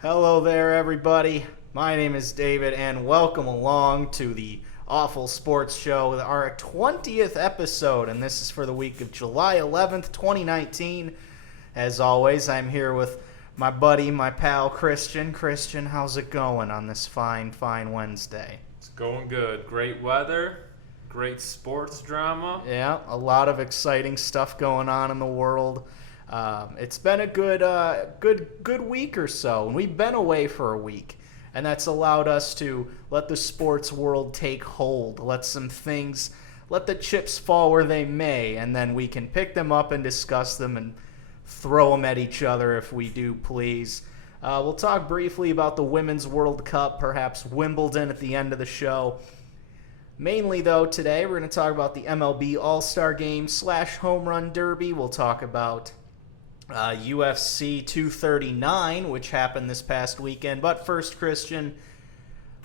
Hello there, everybody. My name is David, and welcome along to the Awful Sports Show, our 20th episode, and this is for the week of July 11th, 2019. As always, I'm here with my buddy, my pal, Christian. Christian, how's it going on this fine Wednesday? It's going good. Great weather, great sports drama. Yeah, a lot of exciting stuff going on in the world. It's been a good week or so, and we've been away for a week, and that's allowed us to let the sports world take hold, let the chips fall where they may, and then we can pick them up and discuss them and throw them at each other if we do please. We'll talk briefly about the Women's World Cup, perhaps Wimbledon at the end of the show. Mainly, though, today we're going to talk about the MLB All-Star Game / Home Run Derby. We'll talk about UFC 239, which happened this past weekend. But first, Christian,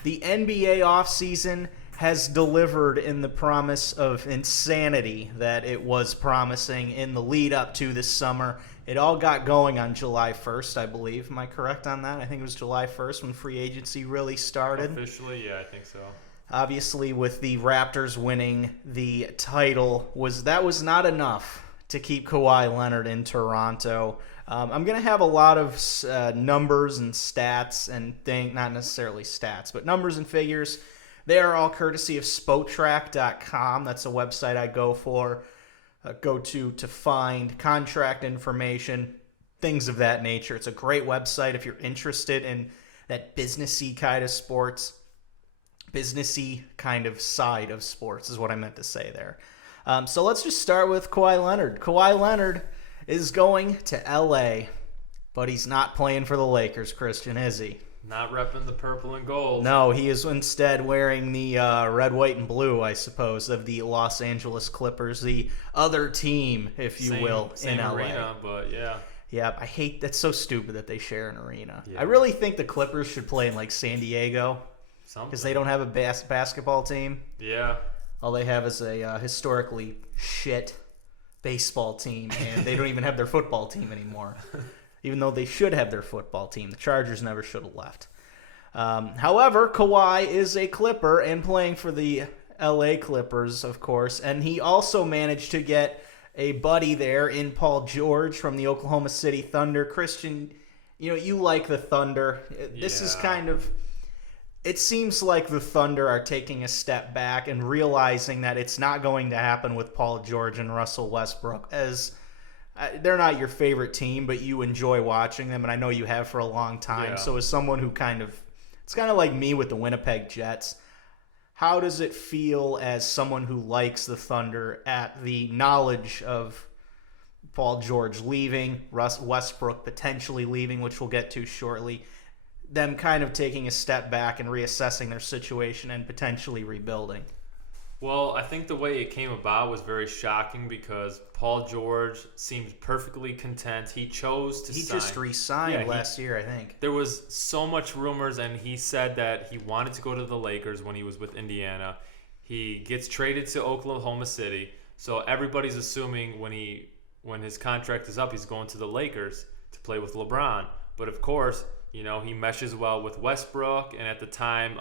the NBA offseason has delivered in the promise of insanity that it was promising in the lead up to this summer. It all got going on July 1st, I believe. Am I correct on that? I think it was July 1st when free agency really started. Officially, yeah, I think so. Obviously, with the Raptors winning the title, that was not enough to keep Kawhi Leonard in Toronto. I'm going to have a lot of numbers and stats and not necessarily stats, but numbers and figures. They are all courtesy of Spotrac.com. That's a website I go to find contract information, things of that nature. It's a great website if you're interested in that businessy kind of sports. Businessy kind of side of sports is what I meant to say there. So let's just start with Kawhi Leonard. Kawhi Leonard is going to L.A., but he's not playing for the Lakers, Christian, is he? Not repping the purple and gold. No, he is instead wearing the red, white, and blue, I suppose, of the Los Angeles Clippers, the other team, if you will, same in L.A. arena, but yeah. Yeah, I hate that's so stupid that they share an arena. Yeah. I really think the Clippers should play in like San Diego because they don't have a basketball team. Yeah. All they have is a historically shit baseball team, and they don't even have their football team anymore, even though they should have their football team. The Chargers never should have left. However, Kawhi is a Clipper and playing for the LA Clippers, of course, and he also managed to get a buddy there in Paul George from the Oklahoma City Thunder. Christian, you like the Thunder. This is kind of... It seems like the Thunder are taking a step back and realizing that it's not going to happen with Paul George and Russell Westbrook, as they're not your favorite team, but you enjoy watching them, and I know you have for a long time. Yeah. So as someone who it's kind of like me with the Winnipeg Jets, how does it feel as someone who likes the Thunder at the knowledge of Paul George leaving, Russ Westbrook potentially leaving, which we'll get to shortly, them kind of taking a step back and reassessing their situation and potentially rebuilding? Well, I think the way it came about was very shocking because Paul George seemed perfectly content. He chose to sign. He just re-signed last year, I think. There was so much rumors, and he said that he wanted to go to the Lakers when he was with Indiana. He gets traded to Oklahoma City, so everybody's assuming when his contract is up, he's going to the Lakers to play with LeBron. But of course, he meshes well with Westbrook, and at the time,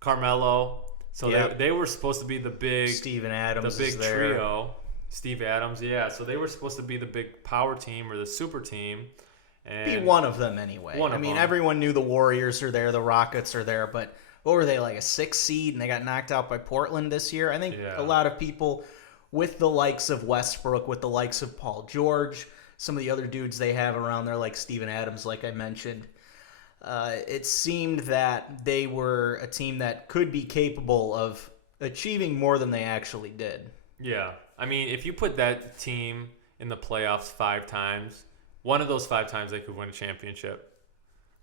Carmelo. So they were supposed to be the big Steven Adams, the big trio. Steve Adams, yeah. So they were supposed to be the big power team or the super team. And be one of them anyway. Everyone knew the Warriors are there, the Rockets are there, but what were they, like a 6 seed, and they got knocked out by Portland this year? I think a lot of people with the likes of Westbrook, with the likes of Paul George, some of the other dudes they have around there like Steven Adams, like I mentioned, it seemed that they were a team that could be capable of achieving more than they actually did. Yeah. I mean, if you put that team in the playoffs 5 times, one of those 5 times they could win a championship.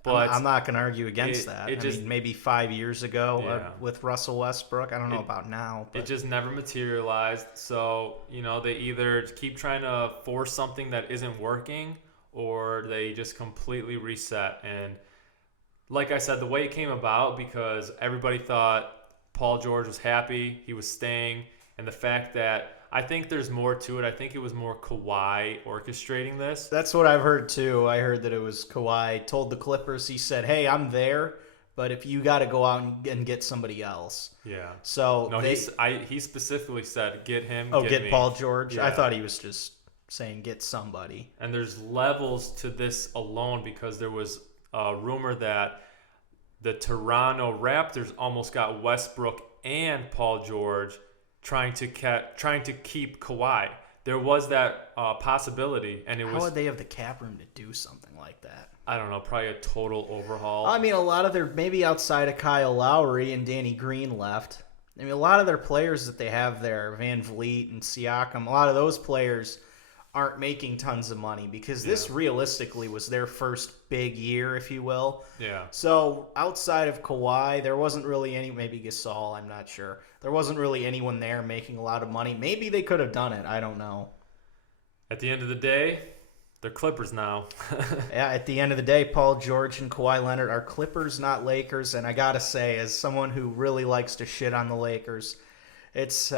But I'm not going to argue against that. Maybe 5 years ago with Russell Westbrook. I don't know about now. But. It just never materialized. So, they either keep trying to force something that isn't working, or they just completely reset. And like I said, the way it came about, because everybody thought Paul George was happy, he was staying, and the fact that I think there's more to it. I think it was more Kawhi orchestrating this. That's what I've heard too. I heard that it was Kawhi told the Clippers, he said, "Hey, I'm there, but if you got to go out and get somebody else." Yeah. So No, he specifically said, "Get him." Oh, get get me. Paul George. Yeah. I thought he was just saying get somebody. And there's levels to this alone because there was a rumor that the Toronto Raptors almost got Westbrook and Paul George trying to keep Kawhi. There was that possibility, and How would they have the cap room to do something like that? I don't know, probably a total overhaul. I mean, a lot of their, maybe outside of Kyle Lowry and Danny Green left, I mean, a lot of their players that they have there, Van Vliet and Siakam, a lot of those players aren't making tons of money because this realistically was their first big year, if you will. Yeah. So outside of Kawhi, there wasn't really any, maybe Gasol, I'm not sure. There wasn't really anyone there making a lot of money. Maybe they could have done it. I don't know. At the end of the day, they're Clippers now. Yeah, at the end of the day, Paul George and Kawhi Leonard are Clippers, not Lakers. And I got to say, as someone who really likes to shit on the Lakers, this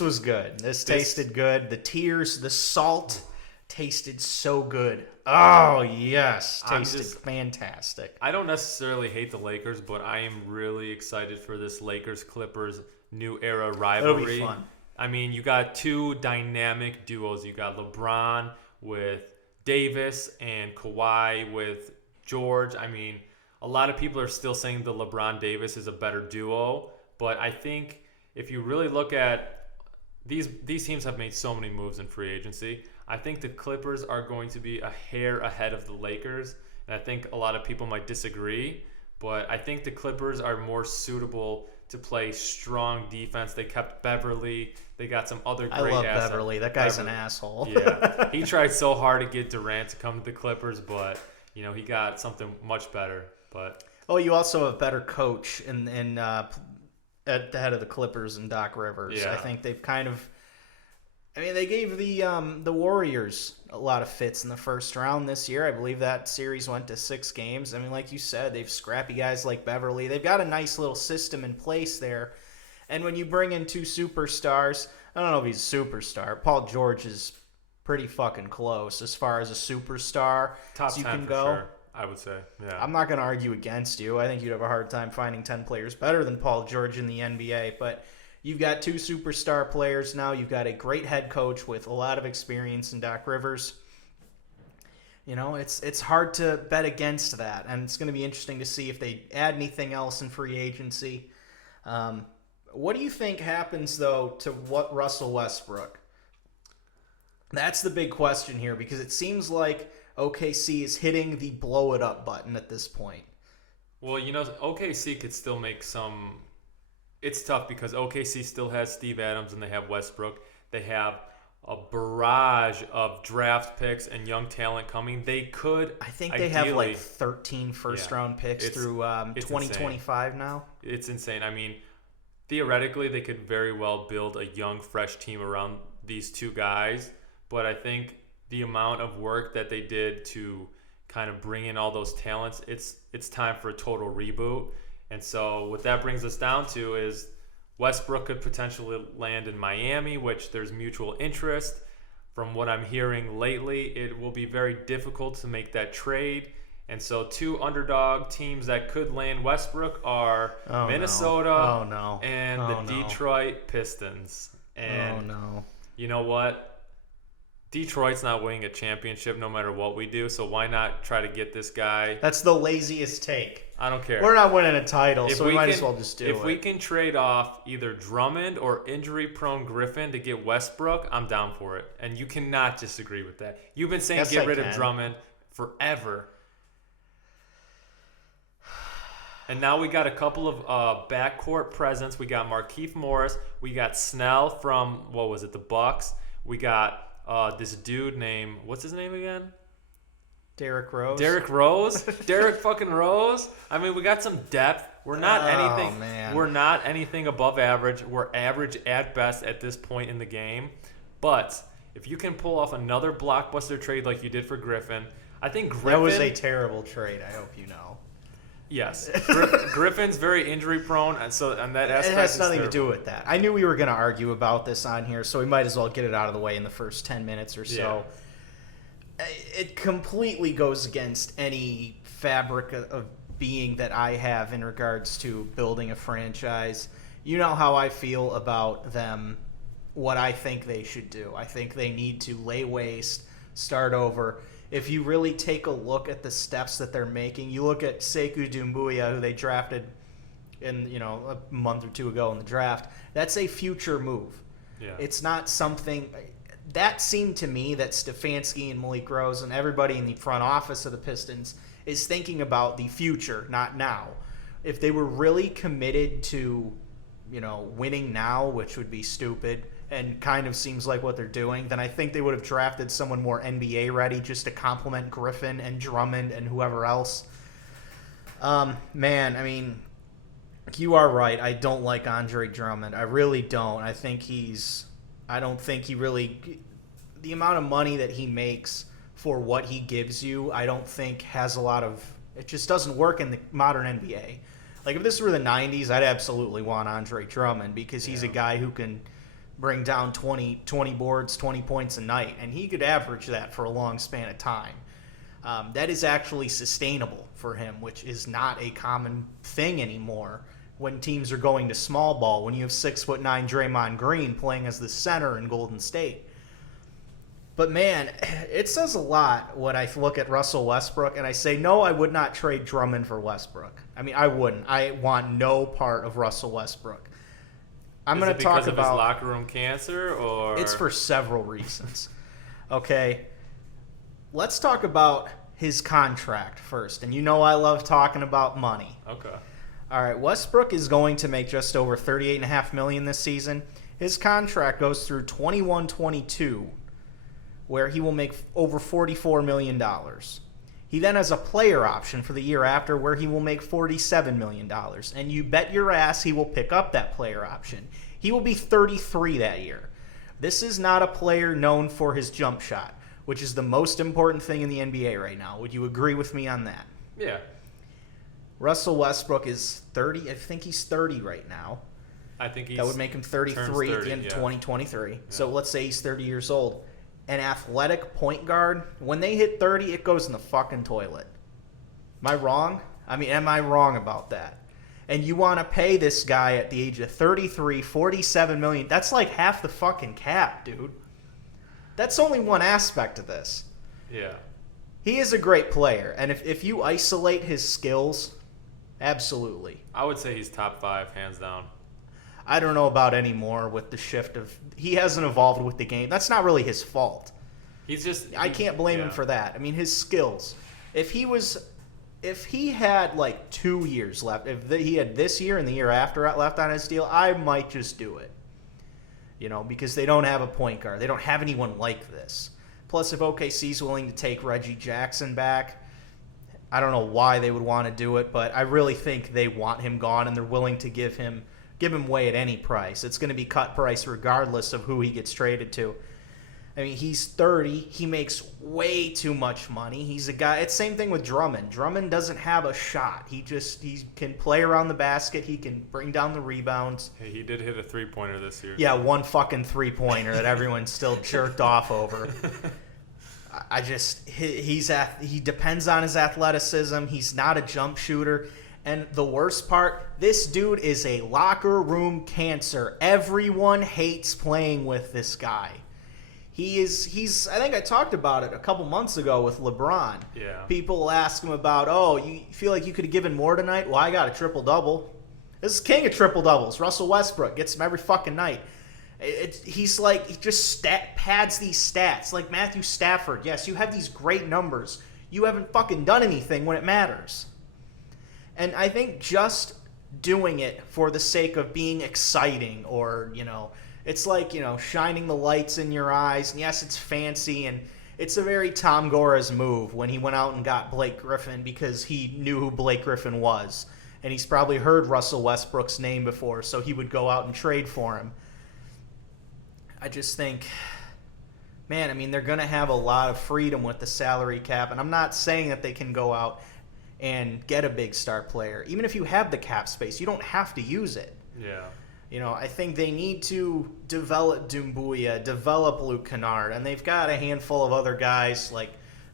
was good. This tasted good. The tears, the salt tasted so good. Oh, yes. Tasted fantastic. I don't necessarily hate the Lakers, but I am really excited for this Lakers-Clippers new era rivalry. It'll be fun. I mean, you got two dynamic duos. You got LeBron with Davis and Kawhi with George. I mean, a lot of people are still saying the LeBron-Davis is a better duo, but I think if you really look at these teams have made so many moves in free agency. I think the Clippers are going to be a hair ahead of the Lakers, and I think a lot of people might disagree, but I think the Clippers are more suitable to play strong defense. They kept Beverly. They got some other great assets. I love Beverly. That guy's an asshole. Yeah. He tried so hard to get Durant to come to the Clippers, but he got something much better. But you also have a better coach at the head of the Clippers and Doc Rivers. Yeah. I think they've kind of, they gave the Warriors a lot of fits in the first round this year. I believe that series went to 6 games. I mean, like you said, they've scrappy guys like Beverly. They've got a nice little system in place there. And when you bring in 2 superstars, I don't know if he's a superstar. Paul George is pretty fucking close as far as a superstar top as you 10 can for go. sure, I would say. Yeah. I'm not going to argue against you. I think you'd have a hard time finding 10 players better than Paul George in the NBA. But you've got 2 superstar players now. You've got a great head coach with a lot of experience in Doc Rivers. It's hard to bet against that. And it's going to be interesting to see if they add anything else in free agency. What do you think happens, though, to what Russell Westbrook? That's the big question here because it seems like OKC is hitting the blow it up button at this point. Well, OKC could still make some. It's tough because OKC still has Steve Adams and they have Westbrook. They have a barrage of draft picks and young talent coming. They could. I think they have like 13 first-round picks through 2025 now. It's insane. I mean, theoretically, they could very well build a young, fresh team around these 2 guys. But I think the amount of work that they did to kind of bring in all those talents, it's time for a total reboot. And so what that brings us down to is Westbrook could potentially land in Miami, which there's mutual interest. From what I'm hearing lately, it will be very difficult to make that trade. And so 2 underdog teams that could land Westbrook are Minnesota and the Detroit Pistons. And you know what? Detroit's not winning a championship no matter what we do, so why not try to get this guy? That's the laziest take. I don't care. We're not winning a title, so we might as well just do it. If we can trade off either Drummond or injury-prone Griffin to get Westbrook, I'm down for it. And you cannot disagree with that. You've been saying get rid of Drummond forever. And now we got a couple of backcourt presence. We got Markieff Morris. We got Snell from, the Bucks. We got this dude named, what's his name again? Derrick Rose. Derrick fucking Rose. I mean, we got some depth. We're not anything. Man. We're not anything above average. We're average at best at this point in the game. But if you can pull off another blockbuster trade like you did for Griffin, I think Griffin. That was a terrible trade. I hope you know. Yes. Griffin's very injury prone, and so on that aspect, it has nothing to do with that. I knew we were going to argue about this on here, so we might as well get it out of the way in the first 10 minutes or so. Yeah. It completely goes against any fabric of being that I have in regards to building a franchise. You know how I feel about them, what I think they should do. I think they need to lay waste, start over. If you really take a look at the steps that they're making, you look at Sekou Doumbouya, who they drafted a month or two ago in the draft. That's a future move. Yeah. It's not something that seemed to me that Stefanski and Malik Rose and everybody in the front office of the Pistons is thinking about the future, not now. If they were really committed to, winning now, which would be stupid, and kind of seems like what they're doing, then I think they would have drafted someone more NBA ready just to complement Griffin and Drummond and whoever else. Man, I mean, you are right. I don't like Andre Drummond. I really don't. I don't think he really, the amount of money that he makes for what he gives you, I don't think has a lot of, it just doesn't work in the modern NBA. Like if this were the 90s, I'd absolutely want Andre Drummond because he's a guy who can bring down 20 boards, 20 points a night, and he could average that for a long span of time. That is actually sustainable for him, which is not a common thing anymore when teams are going to small ball, when you have 6'9" Draymond Green playing as the center in Golden State. But man, it says a lot when I look at Russell Westbrook and I say, no, I would not trade Drummond for Westbrook. I mean, I wouldn't. I want no part of Russell Westbrook. I'm going to talk about because of his locker room cancer, or it's for several reasons. Okay, let's talk about his contract first. And I love talking about money. Okay. All right, Westbrook is going to make just over $38.5 million this season. His contract goes through 21-22, where he will make over $44 million. He then has a player option for the year after where he will make $47 million. And you bet your ass he will pick up that player option. He will be 33 that year. This is not a player known for his jump shot, which is the most important thing in the NBA right now. Would you agree with me on that? Yeah. Russell Westbrook is 30. I think he's 30 right now. I think that would make him 33 at the end of 2023. Yeah. So let's say he's 30 years old. An athletic point guard, when they hit 30, it goes in the fucking toilet. Am I wrong? I mean, am I wrong about that? And you want to pay this guy at the age of 33, $47 million. That's like half the fucking cap, dude. That's only one aspect of this. Yeah. He is a great player. And if you isolate his skills, absolutely. I would say he's top 5, hands down. I don't know about anymore with the shift of he hasn't evolved with the game. That's not really his fault. I can't blame him for that. I mean, his skills. If he had like 2 years left, if he had this year and the year after left on his deal, I might just do it. Because they don't have a point guard. They don't have anyone like this. Plus, if OKC's willing to take Reggie Jackson back, I don't know why they would want to do it, but I really think they want him gone and they're willing to give him away at any price. It's going to be cut price regardless of who he gets traded to. I mean, he's 30. He makes way too much money. He's a guy. It's same thing with Drummond. Drummond doesn't have a shot. He can play around the basket. He can bring down the rebounds. Hey, he did hit a 3-pointer this year. Yeah, one fucking 3-pointer that everyone's still jerked off over. He depends on his athleticism. He's not a jump shooter. And the worst part, this dude is a locker room cancer. Everyone hates playing with this guy. He's I think I talked about it a couple months ago with LeBron. Yeah. People ask him about, you feel like you could have given more tonight? Well, I got a triple-double. This is king of triple-doubles. Russell Westbrook gets them every fucking night. He's like, he just pads these stats. Like Matthew Stafford. Yes, you have these great numbers. You haven't fucking done anything when it matters. And I think just doing it for the sake of being exciting or, it's like, shining the lights in your eyes. And yes, it's fancy, and it's a very Tom Gora's move when he went out and got Blake Griffin because he knew who Blake Griffin was. And he's probably heard Russell Westbrook's name before, so he would go out and trade for him. I just think, man, they're going to have a lot of freedom with the salary cap. And I'm not saying that they can go out and get a big star player. Even if you have the cap space, you don't have to use it. Yeah. I think they need to develop Doumbouya, develop Luke Kennard, and they've got a handful of other guys like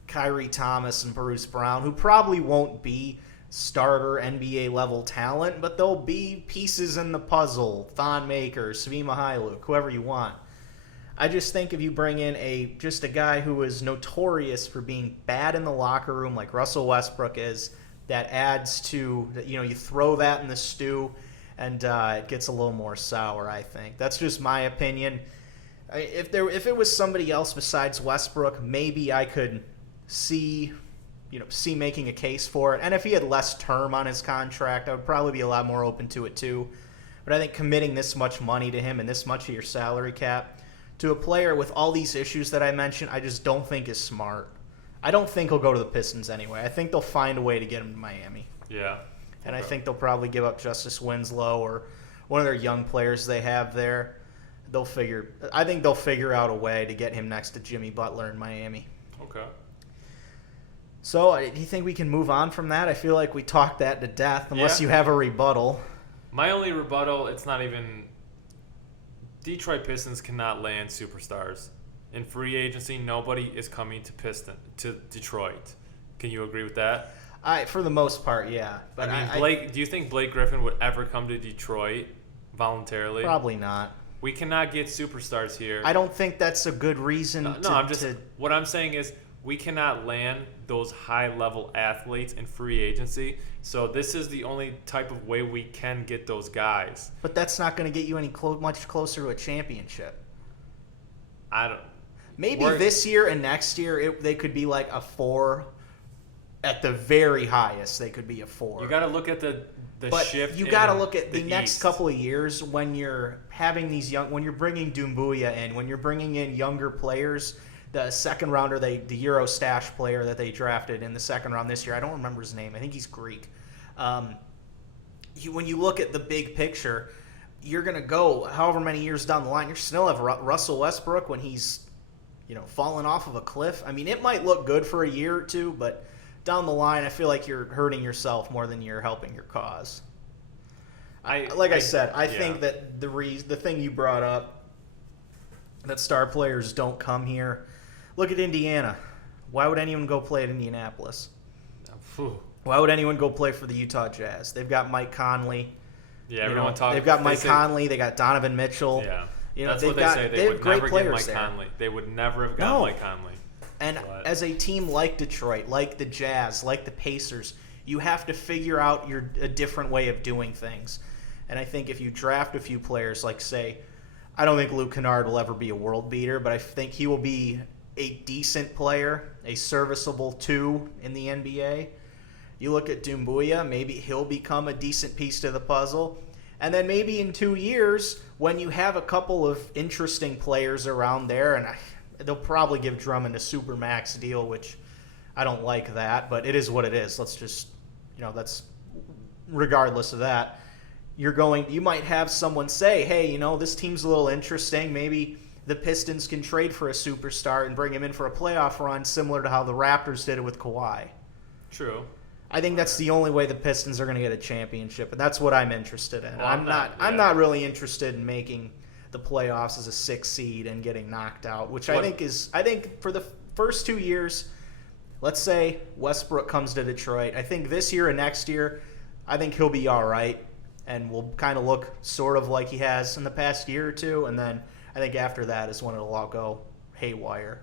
Kyrie Thomas and Bruce Brown who probably won't be starter NBA level talent, but they'll be pieces in the puzzle. Thon Maker, Svi Mihailuk, whoever you want. I just think if you bring in just a guy who is notorious for being bad in the locker room like Russell Westbrook is, that adds to, you throw that in the stew and it gets a little more sour, I think. That's just my opinion. If it was somebody else besides Westbrook, maybe I could see making a case for it. And if he had less term on his contract, I would probably be a lot more open to it too. But I think committing this much money to him and this much of your salary cap to a player with all these issues that I mentioned, I just don't think is smart. I don't think he'll go to the Pistons anyway. I think they'll find a way to get him to Miami. Yeah. And I think they'll probably give up Justice Winslow or one of their young players they have there. I think they'll figure out a way to get him next to Jimmy Butler in Miami. Okay. So, do you think we can move on from that? I feel like we talked that to death, unless you have a rebuttal. My only rebuttal, it's not even... Detroit Pistons cannot land superstars. In free agency, nobody is coming to Detroit. Can you agree with that? For the most part, yeah. But do you think Blake Griffin would ever come to Detroit voluntarily? Probably not. We cannot get superstars here. I don't think that's a good reason what I'm saying is we cannot land those high-level athletes in free agency. So this is the only type of way we can get those guys. But that's not going to get you any much closer to a championship. Maybe this year and next year they could be like a 4. At the very highest, they could be a 4. You got to look at the shift. You got to look at the next couple of years when you're having when you're bringing Doumbouya in, when you're bringing in younger players. The second rounder, the Euro stash player that they drafted in the second round this year, I don't remember his name. I think he's Greek. When you look at the big picture, you're going to go however many years down the line. You still have Russell Westbrook when he's fallen off of a cliff. I mean, it might look good for a year or two, but down the line, I feel like you're hurting yourself more than you're helping your cause. I think that the thing you brought up, that star players don't come here. Look at Indiana. Why would anyone go play at Indianapolis? Why would anyone go play for the Utah Jazz? They've got Mike Conley. Yeah, everyone talks. They've got Mike Conley. They got Donovan Mitchell. Yeah, that's what they say. They would never get Mike Conley. They would never have gotten Mike Conley. And as a team like Detroit, like the Jazz, like the Pacers, you have to figure out a different way of doing things. And I think if you draft a few players, like say, I don't think Luke Kennard will ever be a world beater, but I think he will be a decent player, a serviceable 2 in the NBA. You look at Doumbouya, maybe he'll become a decent piece to the puzzle. And then maybe in 2 years, when you have a couple of interesting players around there, and they'll probably give Drummond a supermax deal, which I don't like that, but it is what it is. Let's just, that's regardless of that. You might have someone say, hey, this team's a little interesting. Maybe the Pistons can trade for a superstar and bring him in for a playoff run, similar to how the Raptors did it with Kawhi. True. I think that's the only way the Pistons are going to get a championship, and that's what I'm interested in. Well, I'm not really interested in making the playoffs as a 6 seed and getting knocked out, which I think for the first 2 years, let's say Westbrook comes to Detroit. I think this year and next year, I think he'll be all right and will kind of look sort of like he has in the past year or two, and then I think after that is when it'll all go haywire.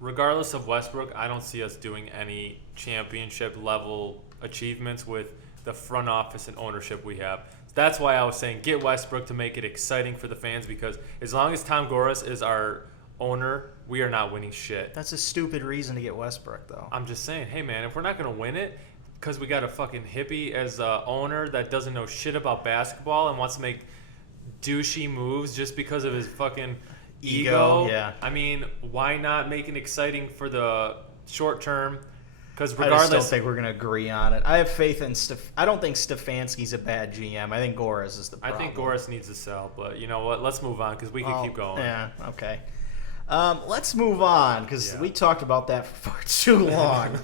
Regardless of Westbrook, I don't see us doing any championship level achievements with the front office and ownership we have. That's why I was saying get Westbrook to make it exciting for the fans, because as long as Tom Gores is our owner, we are not winning shit. That's a stupid reason to get Westbrook, though. I'm just saying, hey man, if we're not going to win it because we got a fucking hippie as a owner that doesn't know shit about basketball and wants to make douchey moves just because of his fucking ego. Yeah. I mean, why not make it exciting for the short term? Because regardless, I just don't think we're going to agree on it. I have faith in I don't think Stefanski's a bad GM. I think Gores is the problem. I think Gores needs to sell, but you know what? Let's move on because we can keep going. Yeah, okay. Let's move on because we talked about that for far too long.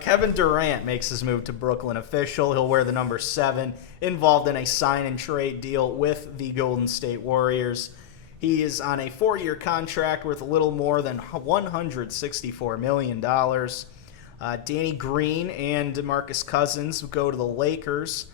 Kevin Durant makes his move to Brooklyn official. He'll wear the number 7, involved in a sign and trade deal with the Golden State Warriors. He is on a 4-year contract worth a little more than $164 million. Danny Green and DeMarcus Cousins go to the Lakers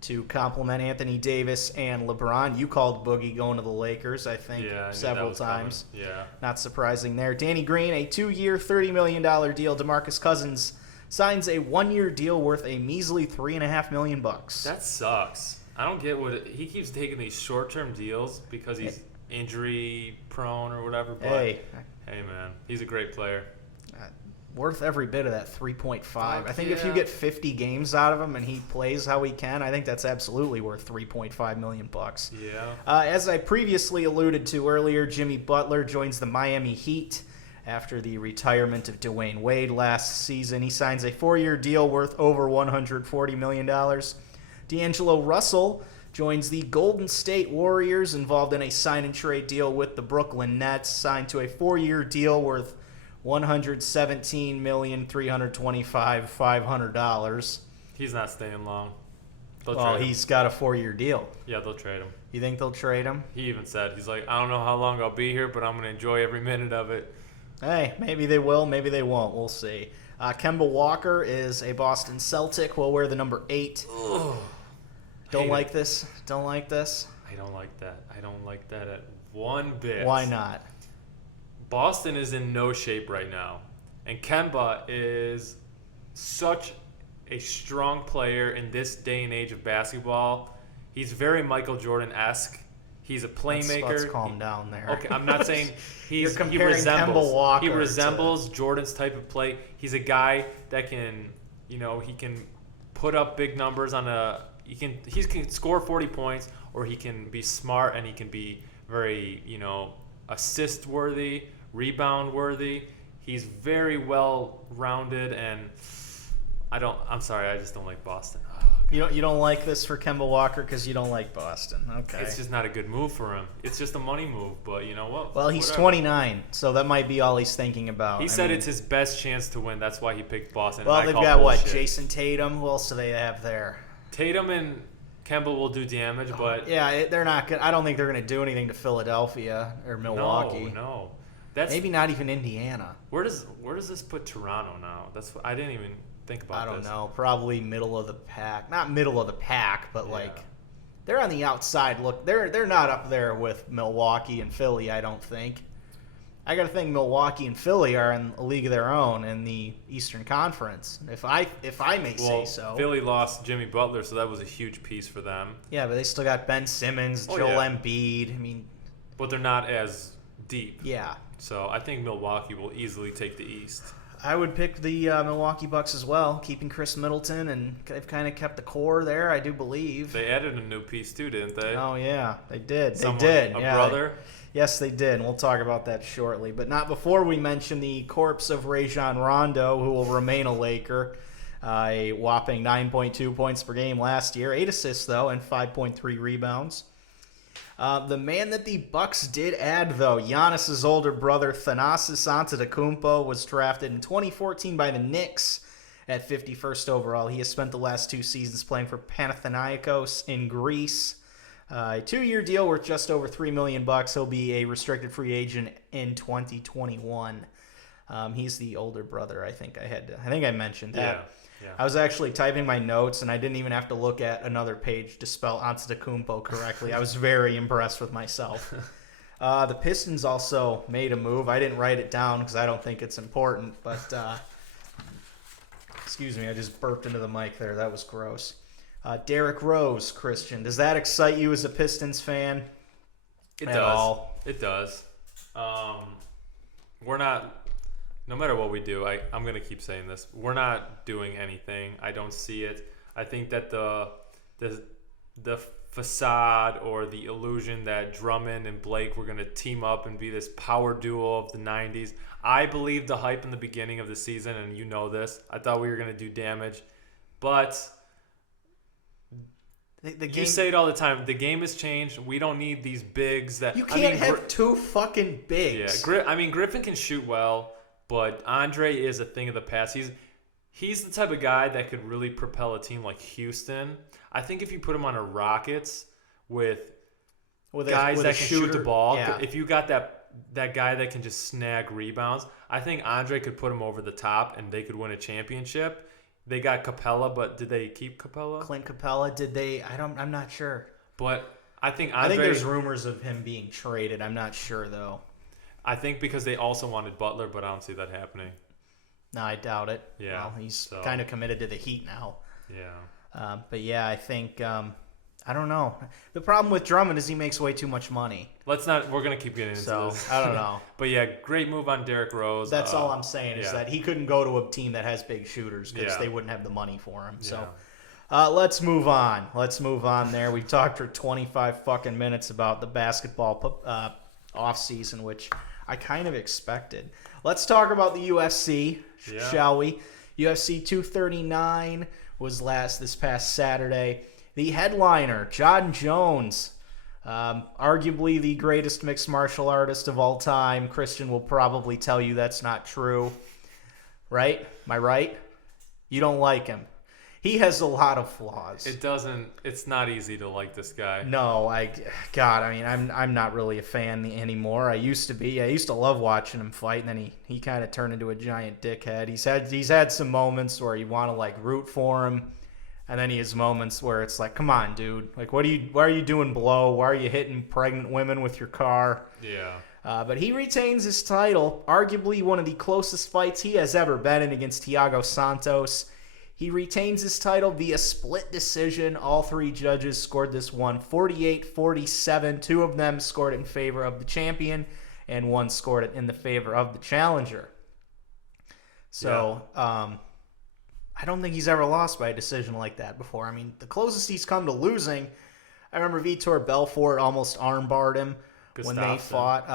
to complement Anthony Davis and LeBron. You called Boogie going to the Lakers, I think, several times. Coming. Yeah. Not surprising there. Danny Green, a 2-year, $30 million deal. DeMarcus Cousins signs a 1-year deal worth a measly $3.5 million. That sucks. I don't get he keeps taking these short-term deals because he's injury prone or whatever. But hey, man, he's a great player. Worth every bit of that 3.5. I think if you get 50 games out of him and he plays how he can, I think that's absolutely worth $3.5 million. Yeah. As I previously alluded to earlier, Jimmy Butler joins the Miami Heat after the retirement of Dwayne Wade last season. He signs a 4-year deal worth over $140 million. D'Angelo Russell joins the Golden State Warriors, involved in a sign and trade deal with the Brooklyn Nets, signed to a 4-year deal worth $117,325,500. He's not staying long. He's got a 4-year deal. Yeah, they'll trade him. You think they'll trade him? He even said, he's like, I don't know how long I'll be here, but I'm going to enjoy every minute of it. Hey, maybe they will, maybe they won't. We'll see. Kemba Walker is a Boston Celtic. Will wear the number 8. Ugh. Don't like this? Don't like this? I don't like that. I don't like that at one bit. Why not? Boston is in no shape right now. And Kemba is such a strong player in this day and age of basketball. He's very Michael Jordan-esque. He's a playmaker. Let's calm down there. Okay, I'm not saying he resembles Kemba Walker. He resembles Jordan's type of play. He's a guy that can, he can put up big numbers he can score 40 points, or he can be smart and he can be very, assist worthy, rebound worthy. He's very well rounded, and I'm sorry, I just don't like Boston. You don't like this for Kemba Walker because you don't like Boston. Okay. It's just not a good move for him. It's just a money move, but you know what? Well, he's 29, so that might be all he's thinking about. He said it's his best chance to win. That's why he picked Boston. Well, they've got what? Jason Tatum. Who else do they have there? Tatum and Kemba will do damage, but yeah, they're not good. I don't think they're going to do anything to Philadelphia or Milwaukee. No. Maybe not even Indiana. Where does this put Toronto now? I didn't even think about. I don't know. Probably middle of the pack. Not middle of the pack, but they're on the outside. Look, they're not up there with Milwaukee and Philly. I don't think. I got to think Milwaukee and Philly are in a league of their own in the Eastern Conference. If I may say so. Philly lost Jimmy Butler, so that was a huge piece for them. Yeah, but they still got Ben Simmons, Joel Embiid. But they're not as deep. Yeah. So I think Milwaukee will easily take the East. I would pick the Milwaukee Bucks as well, keeping Chris Middleton, and they've kind of kept the core there, I do believe. They added a new piece too, didn't they? Oh, yeah, they did. A brother? Yes, they did, and we'll talk about that shortly. But not before we mention the corpse of Rajon Rondo, who will remain a Laker. A whopping 9.2 points per game last year, 8 assists, though, and 5.3 rebounds. The man that the Bucks did add, though, Giannis's older brother, Thanasis Antetokounmpo, was drafted in 2014 by the Knicks at 51st overall. He has spent the last 2 seasons playing for Panathinaikos in Greece. A 2-year deal worth just over $3 million. He'll be a restricted free agent in 2021. He's the older brother. I think I mentioned that. Yeah. I was actually typing my notes, and I didn't even have to look at another page to spell Antetokounmpo correctly. I was very impressed with myself. The Pistons also made a move. I didn't write it down because I don't think it's important, but excuse me, I just burped into the mic there. That was gross. Derrick Rose, Christian. Does that excite you as a Pistons fan? It does. It does. We're not. No matter what we do, I'm going to keep saying this. We're not doing anything. I don't see it. I think that the facade or the illusion that Drummond and Blake were going to team up and be this power duo of the 90s. I believed the hype in the beginning of the season, and you know this. I thought we were going to do damage. But The game, you say it all the time. The game has changed. We don't need these bigs that you can't have two fucking bigs. Yeah, Griffin can shoot well, but Andre is a thing of the past. He's the type of guy that could really propel a team like Houston. I think if you put him on a Rockets with guys that can shoot the ball, if you got that guy that can just snag rebounds, I think Andre could put him over the top and they could win a championship. They got Capella, but did they keep Capella? Clint Capella, did they? I'm not sure. But I think there's rumors of him being traded. I'm not sure though. I think because they also wanted Butler, but I don't see that happening. No, I doubt it. Yeah. Well, he's kind of committed to the Heat now. Yeah. But yeah, I think I don't know. The problem with Drummond is he makes way too much money. We're gonna keep getting into this. I don't know. But yeah, great move on Derrick Rose. That's all I'm saying is that he couldn't go to a team that has big shooters because they wouldn't have the money for him. So let's move on. There. We've talked for 25 fucking minutes about the basketball offseason, which I kind of expected. Let's talk about the UFC, shall we? UFC 239 was this past Saturday. The headliner, John Jones, arguably the greatest mixed martial artist of all time. Christian will probably tell you that's not true. Right? Am I right? You don't like him. He has a lot of flaws. It's not easy to like this guy. No, I'm not really a fan anymore. I used to be. I used to love watching him fight, and then he kind of turned into a giant dickhead. He's had some moments where you want to like root for him. And then he has moments where it's like, come on, dude. Like, why are you doing blow? Why are you hitting pregnant women with your car? Yeah. But he retains his title, arguably one of the closest fights he has ever been in against Thiago Santos. He retains his title via split decision. All three judges scored this one 48-47. Two of them scored it in favor of the champion, and one scored it in the favor of the challenger. So, I don't think he's ever lost by a decision like that before. I mean, the closest he's come to losing, I remember Vitor Belfort almost armbarred him when they fought.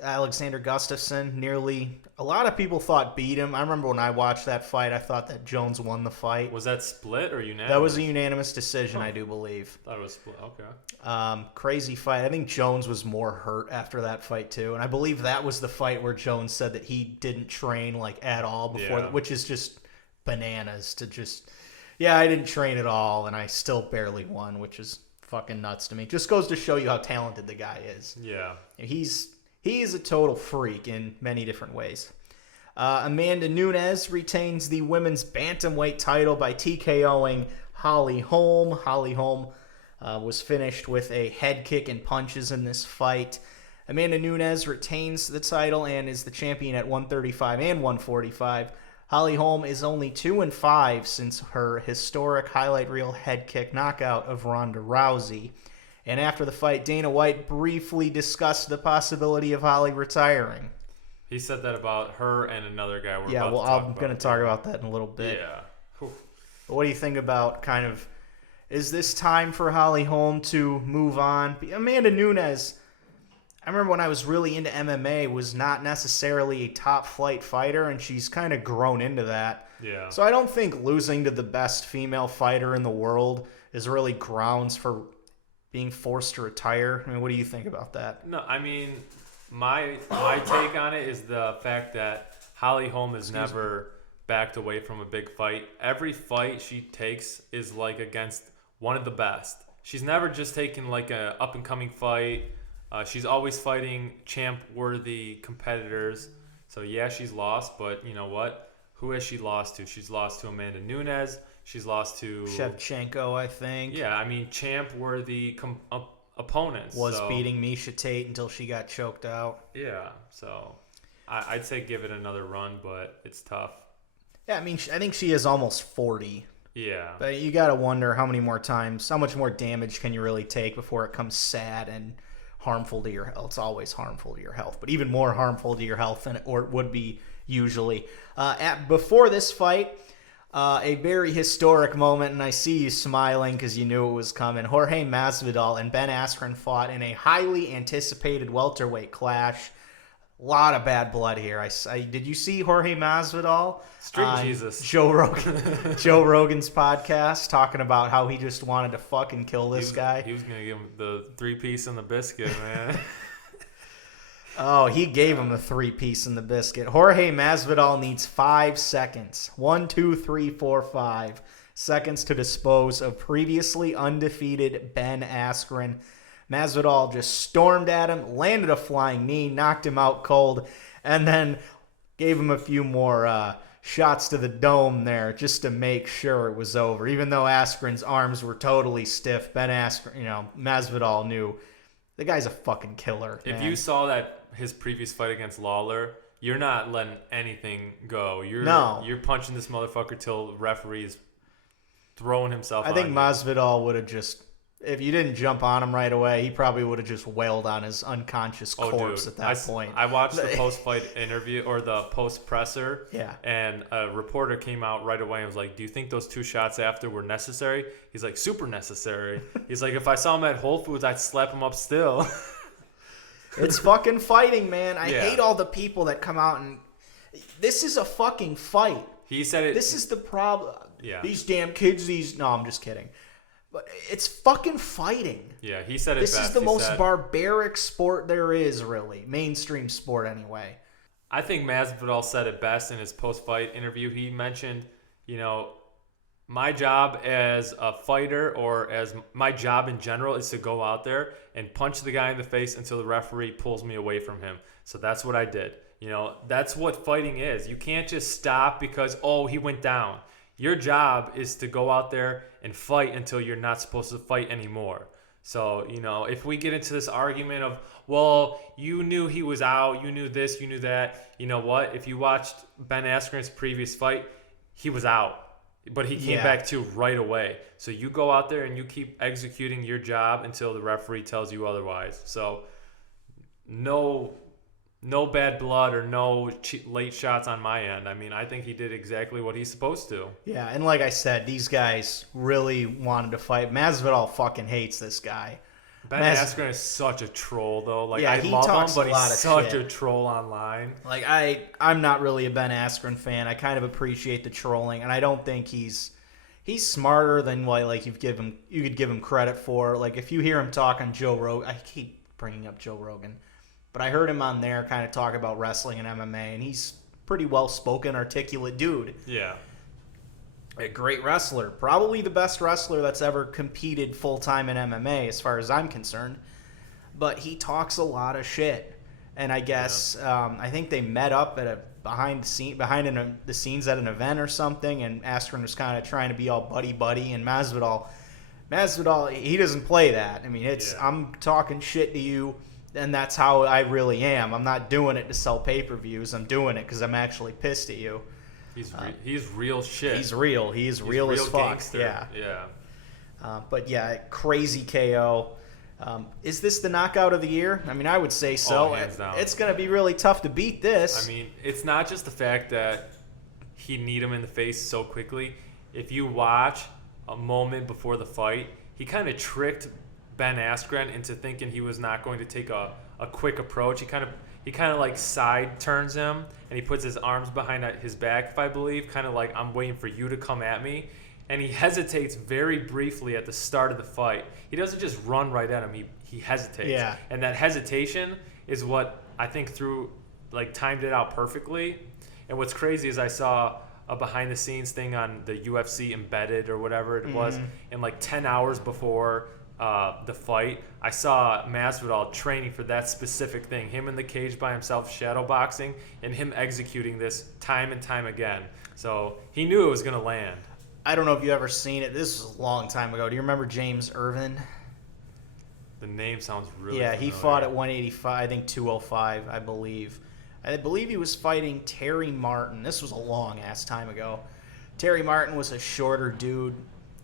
Alexander Gustafsson a lot of people thought beat him. I remember when I watched that fight, I thought that Jones won the fight. Was that split or unanimous? That was a unanimous decision, I do believe. Thought it was split. Okay. Crazy fight. I think Jones was more hurt after that fight too, and I believe that was the fight where Jones said that he didn't train like at all before, which is just bananas to just, I didn't train at all and I still barely won, which is fucking nuts to me. Just goes to show you how talented the guy is. Yeah. He is a total freak in many different ways. Amanda Nunes retains the women's bantamweight title by TKOing Holly Holm. Holly Holm was finished with a head kick and punches in this fight. Amanda Nunes retains the title and is the champion at 135 and 145. Holly Holm is only 2-5 since her historic highlight reel head kick knockout of Ronda Rousey. And after the fight, Dana White briefly discussed the possibility of Holly retiring. He said that about her and another guy. I'm going to talk about that in a little bit. Yeah. Whew. What do you think about is this time for Holly Holm to move on? Amanda Nunes, I remember when I was really into MMA, was not necessarily a top flight fighter, and she's kind of grown into that. Yeah. So I don't think losing to the best female fighter in the world is really grounds for being forced to retire. I mean, what do you think about that? No, I mean, my take on it is the fact that Holly Holm has never backed away from a big fight. Every fight she takes is like against one of the best. She's never just taken like a up and coming fight. She's always fighting champ-worthy competitors. So, she's lost, but you know what? Who has she lost to? She's lost to Amanda Nunes. She's lost to Shevchenko, I think. Yeah, I mean, champ-worthy opponents. Was beating Miesha Tate until she got choked out. Yeah, so I'd say give it another run, but it's tough. Yeah, I mean, I think she is almost 40. Yeah. But you got to wonder how much more damage can you really take before it comes sad and harmful to your health. It's always harmful to your health, but even more harmful to your health than it would be usually. Before this fight, a very historic moment, and I see you smiling because you knew it was coming. Jorge Masvidal and Ben Askren fought in a highly anticipated welterweight clash. lot of bad blood here. Did you see Jorge Masvidal? Street Jesus. Joe Rogan's podcast talking about how he just wanted to fucking kill this guy. He was going to give him the 3-piece and the biscuit, man. Oh, he gave him the 3-piece and the biscuit. Jorge Masvidal needs 5 seconds. 1, 2, 3, 4, 5 seconds to dispose of previously undefeated Ben Askren. Masvidal just stormed at him, landed a flying knee, knocked him out cold, and then gave him a few more shots to the dome there just to make sure it was over. Even though Askren's arms were totally stiff, Masvidal knew the guy's a fucking killer. If you saw that his previous fight against Lawler, you're not letting anything go. You're punching this motherfucker till the referee is throwing himself on I think you. Masvidal would have just, if you didn't jump on him right away, he probably would have just wailed on his unconscious corpse at that point. I watched the post-fight interview or the post-presser, yeah, and a reporter came out right away and was like, do you think those 2 shots after were necessary? He's like, super necessary. He's like, if I saw him at Whole Foods, I'd slap him up still. It's fucking fighting, man. I hate all the people that come out and... This is a fucking fight. He said it... This is the problem. Yeah. These damn kids, No, I'm just kidding. But it's fucking fighting. Yeah, he said it This best. is the most barbaric sport there is, really. Mainstream sport, anyway. I think Masvidal said it best in his post-fight interview. He mentioned, my job as a fighter or as my job in general is to go out there and punch the guy in the face until the referee pulls me away from him. So that's what I did. That's what fighting is. You can't just stop because, he went down. Your job is to go out there and fight until you're not supposed to fight anymore. So, if we get into this argument of, well, you knew he was out, you knew this, you knew that, you know what? If you watched Ben Askren's previous fight, he was out. But he came back to right away. So you go out there and you keep executing your job until the referee tells you otherwise. So no bad blood or no late shots on my end. I mean, I think he did exactly what he's supposed to. Yeah, and like I said, these guys really wanted to fight. Masvidal fucking hates this guy. Ben Askren is such a troll, though. Like, yeah, I he love talks him, but a lot he's of such shit. a troll online. Like, I'm not really a Ben Askren fan. I kind of appreciate the trolling, and I don't think he's smarter than what you could give him credit for. Like, if you hear him talk on Joe Rogan, I keep bringing up Joe Rogan, but I heard him on there kind of talk about wrestling and MMA, and he's pretty well-spoken, articulate dude. Yeah. A great wrestler. Probably the best wrestler that's ever competed full-time in MMA as far as I'm concerned. But he talks a lot of shit. And I guess I think they met up at behind the scenes at an event or something, and Askren was kind of trying to be all buddy-buddy, and Masvidal, he doesn't play that. I mean, I'm talking shit to you, and that's how I really am. I'm not doing it to sell pay-per-views. I'm doing it because I'm actually pissed at you. He's real shit. He's real. He's real as fuck. Gangster. Yeah. But yeah, crazy KO. Is this the knockout of the year? I mean, I would say so. Hands down. It's going to be really tough to beat this. I mean, it's not just the fact that he kneed him in the face so quickly. If you watch a moment before the fight, he kind of tricked Ben Askren into thinking he was not going to take a quick approach. He kind of like side turns him, and he puts his arms behind his back, if I believe, kind of like, I'm waiting for you to come at me. And he hesitates very briefly at the start of the fight. He doesn't just run right at him. He hesitates. Yeah. And that hesitation is what I think timed it out perfectly. And what's crazy is I saw a behind-the-scenes thing on the UFC Embedded or whatever it was, and 10 hours before the fight, I saw Masvidal training for that specific thing. Him in the cage by himself, shadow boxing, and him executing this time and time again. So he knew it was going to land. I don't know if you ever seen it. This was a long time ago. Do you remember James Irvin? The name sounds really Yeah, familiar. he fought at 185, I think 205, I believe. I believe he was fighting Terry Martin. This was a long-ass time ago. Terry Martin was a shorter dude,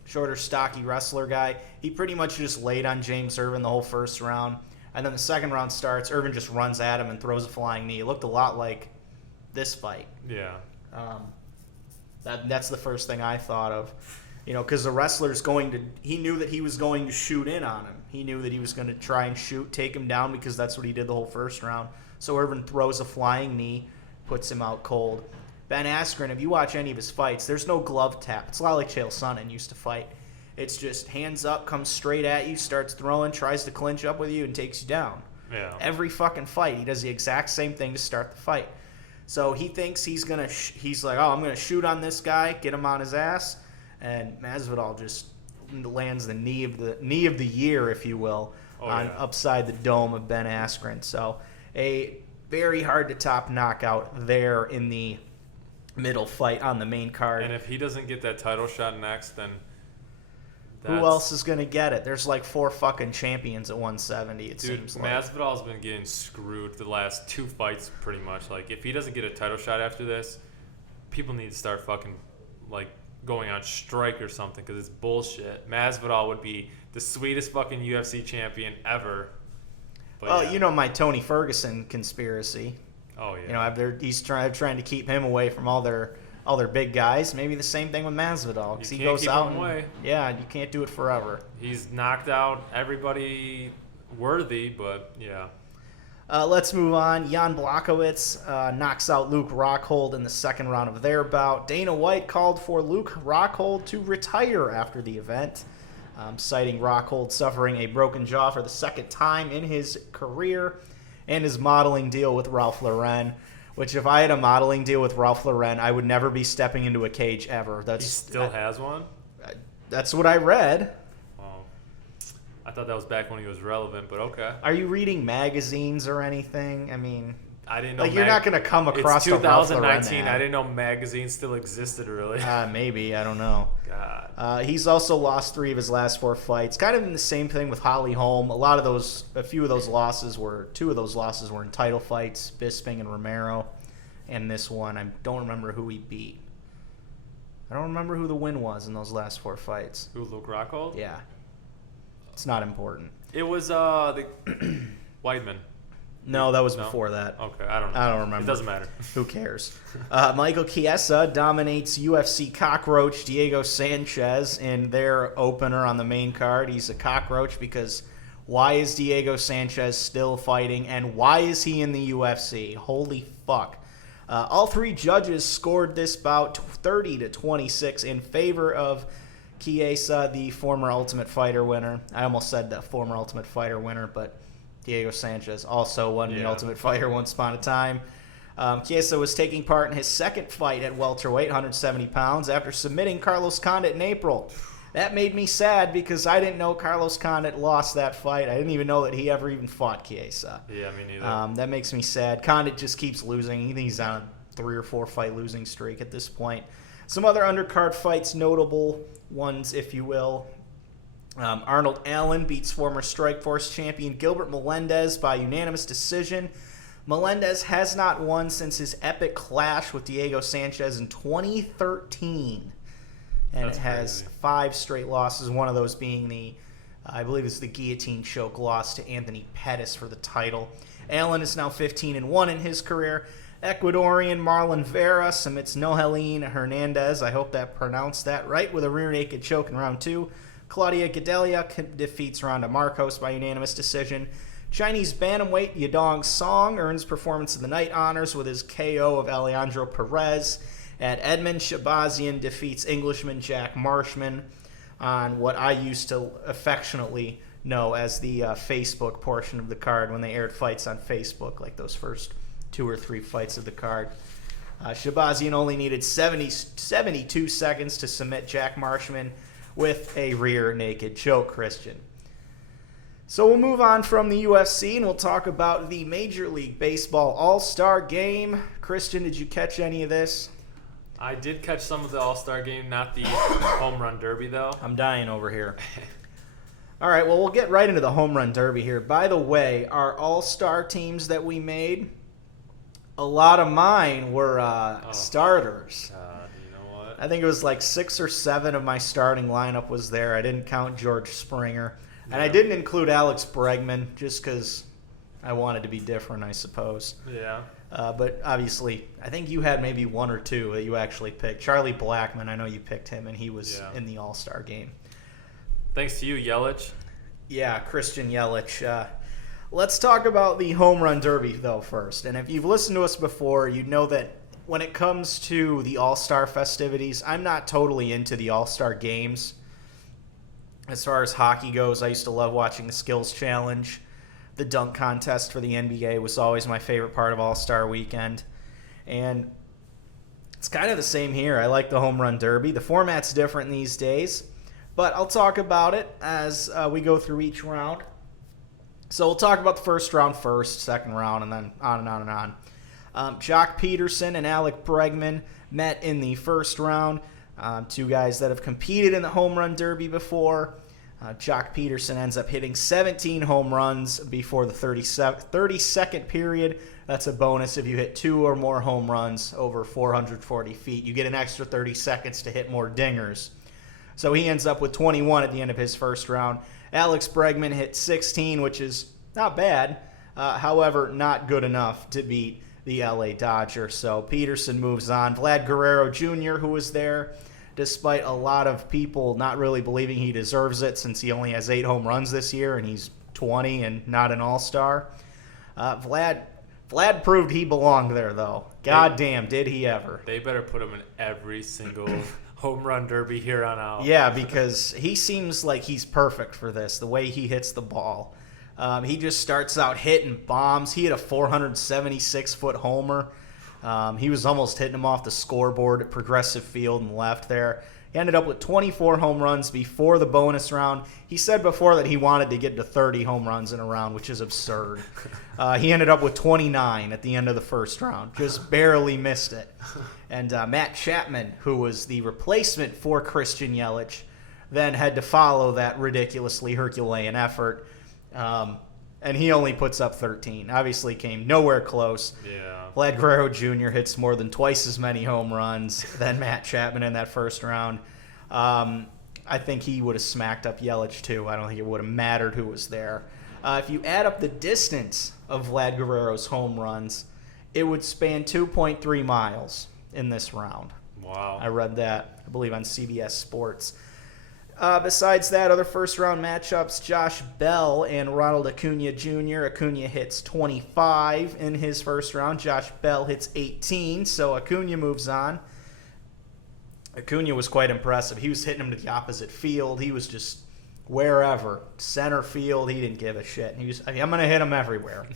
shorter, stocky wrestler guy. He pretty much just laid on James Irvin the whole first round. And then the second round starts, Irvin just runs at him and throws a flying knee. It looked a lot like this fight. Yeah. That's the first thing I thought of. Because the wrestler's he knew that he was going to shoot in on him. He knew that he was going to try and take him down because that's what he did the whole first round. So Irvin throws a flying knee, puts him out cold. Ben Askren, if you watch any of his fights, there's no glove tap. It's a lot like Chael Sonnen used to fight. It's just hands up, comes straight at you, starts throwing, tries to clinch up with you, and takes you down. Yeah. Every fucking fight, he does the exact same thing to start the fight. So he thinks he's like, I'm gonna shoot on this guy, get him on his ass, and Masvidal just lands the knee of the year, if you will, upside the dome of Ben Askren. So a very hard to top knockout there in the middle fight on the main card. And if he doesn't get that title shot next, then who else is going to get it? There's like 4 fucking champions at 170, it seems like. Masvidal's been getting screwed the last 2 fights pretty much. Like, if he doesn't get a title shot after this, people need to start fucking, like, going on strike or something because it's bullshit. Masvidal would be the sweetest fucking UFC champion ever. But you know my Tony Ferguson conspiracy. Oh, yeah. You know, he's trying to keep him away from all their big guys. Maybe the same thing with Masvidal. You he can't goes keep out him away. Yeah, you can't do it forever. He's knocked out everybody worthy, but yeah. Let's move on. Jan Blachowicz knocks out Luke Rockhold in the second round of their bout. Dana White called for Luke Rockhold to retire after the event, citing Rockhold suffering a broken jaw for the second time in his career and his modeling deal with Ralph Lauren, which if I had a modeling deal with Ralph Lauren, I would never be stepping into a cage ever. He still has one? That's what I read. I thought that was back when he was relevant, but okay. Are you reading magazines or anything? I mean, I didn't know. Like, you're not going to come across it's a Ralph Lauren 2019. I didn't know magazines still existed, really. Maybe. I don't know. God. He's also lost 3 of his last 4 fights. Kind of in the same thing with Holly Holm. A few of those losses were, 2 of those losses were in title fights, Bisping and Romero. And this one, I don't remember who he beat. I don't remember who the win was in those last 4 fights. Who, Luke Rockhold? Yeah. It's not important. It was the Weidman. No, that was before that. Okay, I don't know. I don't remember. It doesn't matter. Who cares? Michael Chiesa dominates UFC cockroach Diego Sanchez in their opener on the main card. He's a cockroach because why is Diego Sanchez still fighting, and why is he in the UFC? Holy fuck. All 3 judges scored this bout 30-26 in favor of Chiesa, the former Ultimate Fighter winner. I almost said the former Ultimate Fighter winner, but Diego Sanchez also won the Ultimate Fighter once upon a time. Chiesa was taking part in his second fight at welterweight, 170 pounds, after submitting Carlos Condit in April. That made me sad because I didn't know Carlos Condit lost that fight. I didn't even know that he ever even fought Chiesa. Yeah, me neither. That makes me sad. Condit just keeps losing. I think he's on a 3 or 4 fight losing streak at this point. Some other undercard fights, notable ones, if you will. Arnold Allen beats former Strikeforce champion Gilbert Melendez by unanimous decision. Melendez has not won since his epic clash with Diego Sanchez in 2013. And That's it has crazy. 5 straight losses, one of those being I believe it's the guillotine choke loss to Anthony Pettis for the title. Allen is now 15-1 in his career. Ecuadorian Marlon Vera submits Nohelene Hernandez, I hope that pronounced that right, with a rear naked choke in round 2. Claudia Gadelia defeats Ronda Marcos by unanimous decision. Chinese bantamweight Yadong Song earns Performance of the Night honors with his KO of Alejandro Perez. And Edmund Shabazian defeats Englishman Jack Marshman on what I used to affectionately know as the Facebook portion of the card when they aired fights on Facebook, like those first 2 or 3 fights of the card. Shabazian only needed 72 seconds to submit Jack Marshman with a rear naked choke, Christian. So we'll move on from the UFC and we'll talk about the Major League Baseball All-Star Game. Christian, did you catch any of this? I did catch some of the All-Star Game, not the Home Run Derby, though. I'm dying over here. All right, well, we'll get right into the Home Run Derby here. By the way, our All-Star teams that we made, a lot of mine were starters. You know what? I think it was like 6 or 7 of my starting lineup was there. I didn't count George Springer. And I didn't include Alex Bregman just because I wanted to be different, I suppose. Yeah. But obviously, I think you had maybe 1 or 2 that you actually picked. Charlie Blackmon, I know you picked him, and he was in the All-Star game. Thanks to you, Yelich. Yeah, Christian Yelich. Let's talk about the home run derby, though, first. And if you've listened to us before, you know that when it comes to the All-Star festivities, I'm not totally into the All-Star games. As far as hockey goes, I used to love watching the Skills Challenge. The dunk contest for the NBA was always my favorite part of All-Star Weekend. And it's kind of the same here. I like the home run derby. The format's different these days, but I'll talk about it as we go through each round. So we'll talk about the first round first, second round, and then on and on and on. Jock Peterson and Alec Bregman met in the first round. Two guys that have competed in the home run derby before. Jock Peterson ends up hitting 17 home runs before the 30-second period. That's a bonus if you hit 2 or more home runs over 440 feet. You get an extra 30 seconds to hit more dingers. So he ends up with 21 at the end of his first round. Alex Bregman hit 16, which is not bad. However, not good enough to beat the LA Dodgers. So Peterson moves on. Vlad Guerrero Jr., who was there, despite a lot of people not really believing he deserves it since he only has 8 home runs this year and he's 20 and not an all-star. Vlad proved he belonged there, though. God damn, did he ever. They better put him in every single home run derby here on out. Yeah, because he seems like he's perfect for this, the way he hits the ball. He just starts out hitting bombs. He hit a 476-foot homer. He was almost hitting him off the scoreboard at Progressive Field and left there. He ended up with 24 home runs before the bonus round. He said before that he wanted to get to 30 home runs in a round, which is absurd. He ended up with 29 at the end of the first round. Just barely missed it. And Matt Chapman, who was the replacement for Christian Yelich, then had to follow that ridiculously Herculean effort. And he only puts up 13. Obviously came nowhere close. Yeah. Vlad Guerrero Jr. hits more than twice as many home runs than Matt Chapman in that first round. I think he would have smacked up Yelich, too. I don't think it would have mattered who was there. If you add up the distance of Vlad Guerrero's home runs, it would span 2.3 miles in this round. Wow. I read that, I believe, on CBS Sports. Besides that, other first-round matchups, Josh Bell and Ronald Acuna Jr. Acuna hits 25 in his first round. Josh Bell hits 18, so Acuna moves on. Acuna was quite impressive. He was hitting him to the opposite field. He was just wherever. Center field, he didn't give a shit. I'm going to hit him everywhere.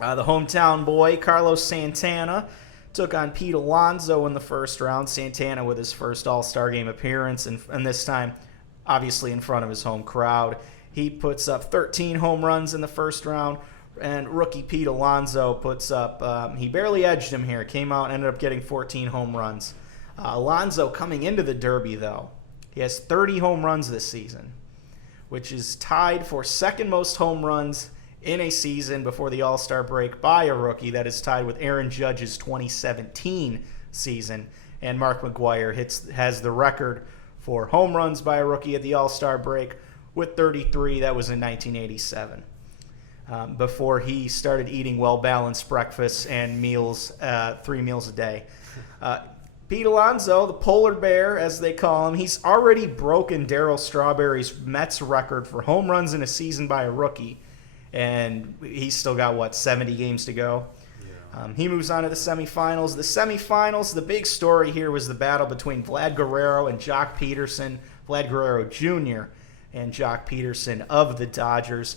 The hometown boy, Carlos Santana, took on Pete Alonso in the first round. Santana with his first All-Star Game appearance, and this time, obviously, in front of his home crowd. He puts up 13 home runs in the first round, and rookie Pete Alonso puts up, he barely edged him here, came out and ended up getting 14 home runs. Alonso coming into the Derby, though, he has 30 home runs this season, which is tied for second most home runs in a season before the All-Star break by a rookie. That is tied with Aaron Judge's 2017 season. And Mark McGwire has the record for home runs by a rookie at the All-Star break with 33. That was in 1987. Before he started eating well-balanced breakfasts and meals, 3 meals a day. Pete Alonso, the polar bear, as they call him, he's already broken Darryl Strawberry's Mets record for home runs in a season by a rookie. And he's still got, 70 games to go? Yeah. He moves on to the semifinals. The semifinals, the big story here was the battle between Vlad Guerrero and Jock Peterson. Vlad Guerrero Jr. and Jock Peterson of the Dodgers.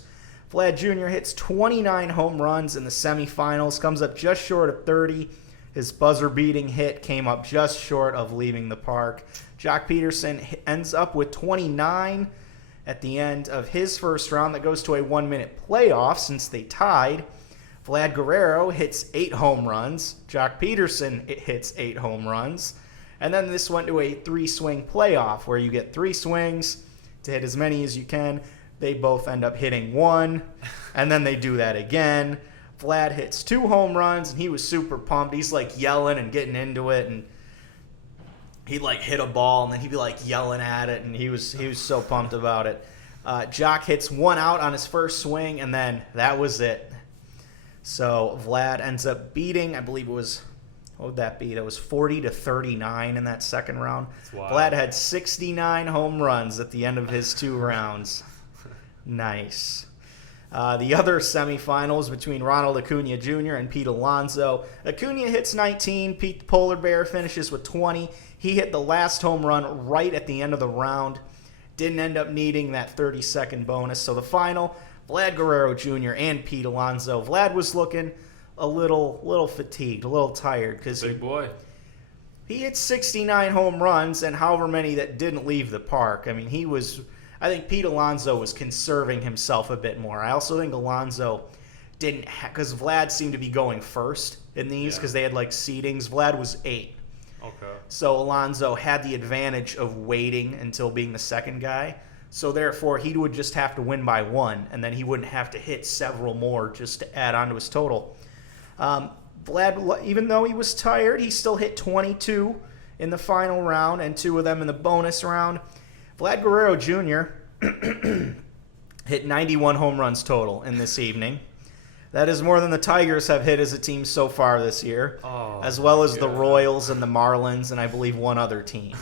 Vlad Jr. hits 29 home runs in the semifinals, comes up just short of 30. His buzzer-beating hit came up just short of leaving the park. Jock Peterson ends up with 29 at the end of his first round. That goes to a 1-minute playoff since they tied. Vlad Guerrero hits 8 home runs. Jock Peterson hits 8 home runs. And then this went to a 3-swing playoff where you get 3 swings to hit as many as you can. They both end up hitting 1, and then they do that again. Vlad hits 2 home runs, and he was super pumped. He's yelling and getting into it, and he'd hit a ball, and then he'd be yelling at it, and he was so pumped about it. Jock hits 1 out on his first swing, and then that was it. So Vlad ends up beating, I believe it was, what would that be? That was 40-39 in that second round. Vlad had 69 home runs at the end of his 2 rounds. Nice. The other semifinals between Ronald Acuna Jr. and Pete Alonso. Acuna hits 19. Pete the Polar Bear finishes with 20. He hit the last home run right at the end of the round. Didn't end up needing that 30-second bonus. So the final, Vlad Guerrero Jr. and Pete Alonso. Vlad was looking a little fatigued, a little tired because Big boy. he hit 69 home runs and however many that didn't leave the park. I mean, I think Pete Alonso was conserving himself a bit more. I also think Alonso didn't, because Vlad seemed to be going first in these because they had like seedings. Vlad was 8. Okay. So Alonso had the advantage of waiting until being the second guy. So therefore, he would just have to win by 1, and then he wouldn't have to hit several more just to add on to his total. Vlad, even though he was tired, he still hit 22 in the final round and 2 of them in the bonus round. Vlad Guerrero Jr. hit 91 home runs total in this evening. That is more than the Tigers have hit as a team so far this year, as well as the Royals and the Marlins and I believe one other team.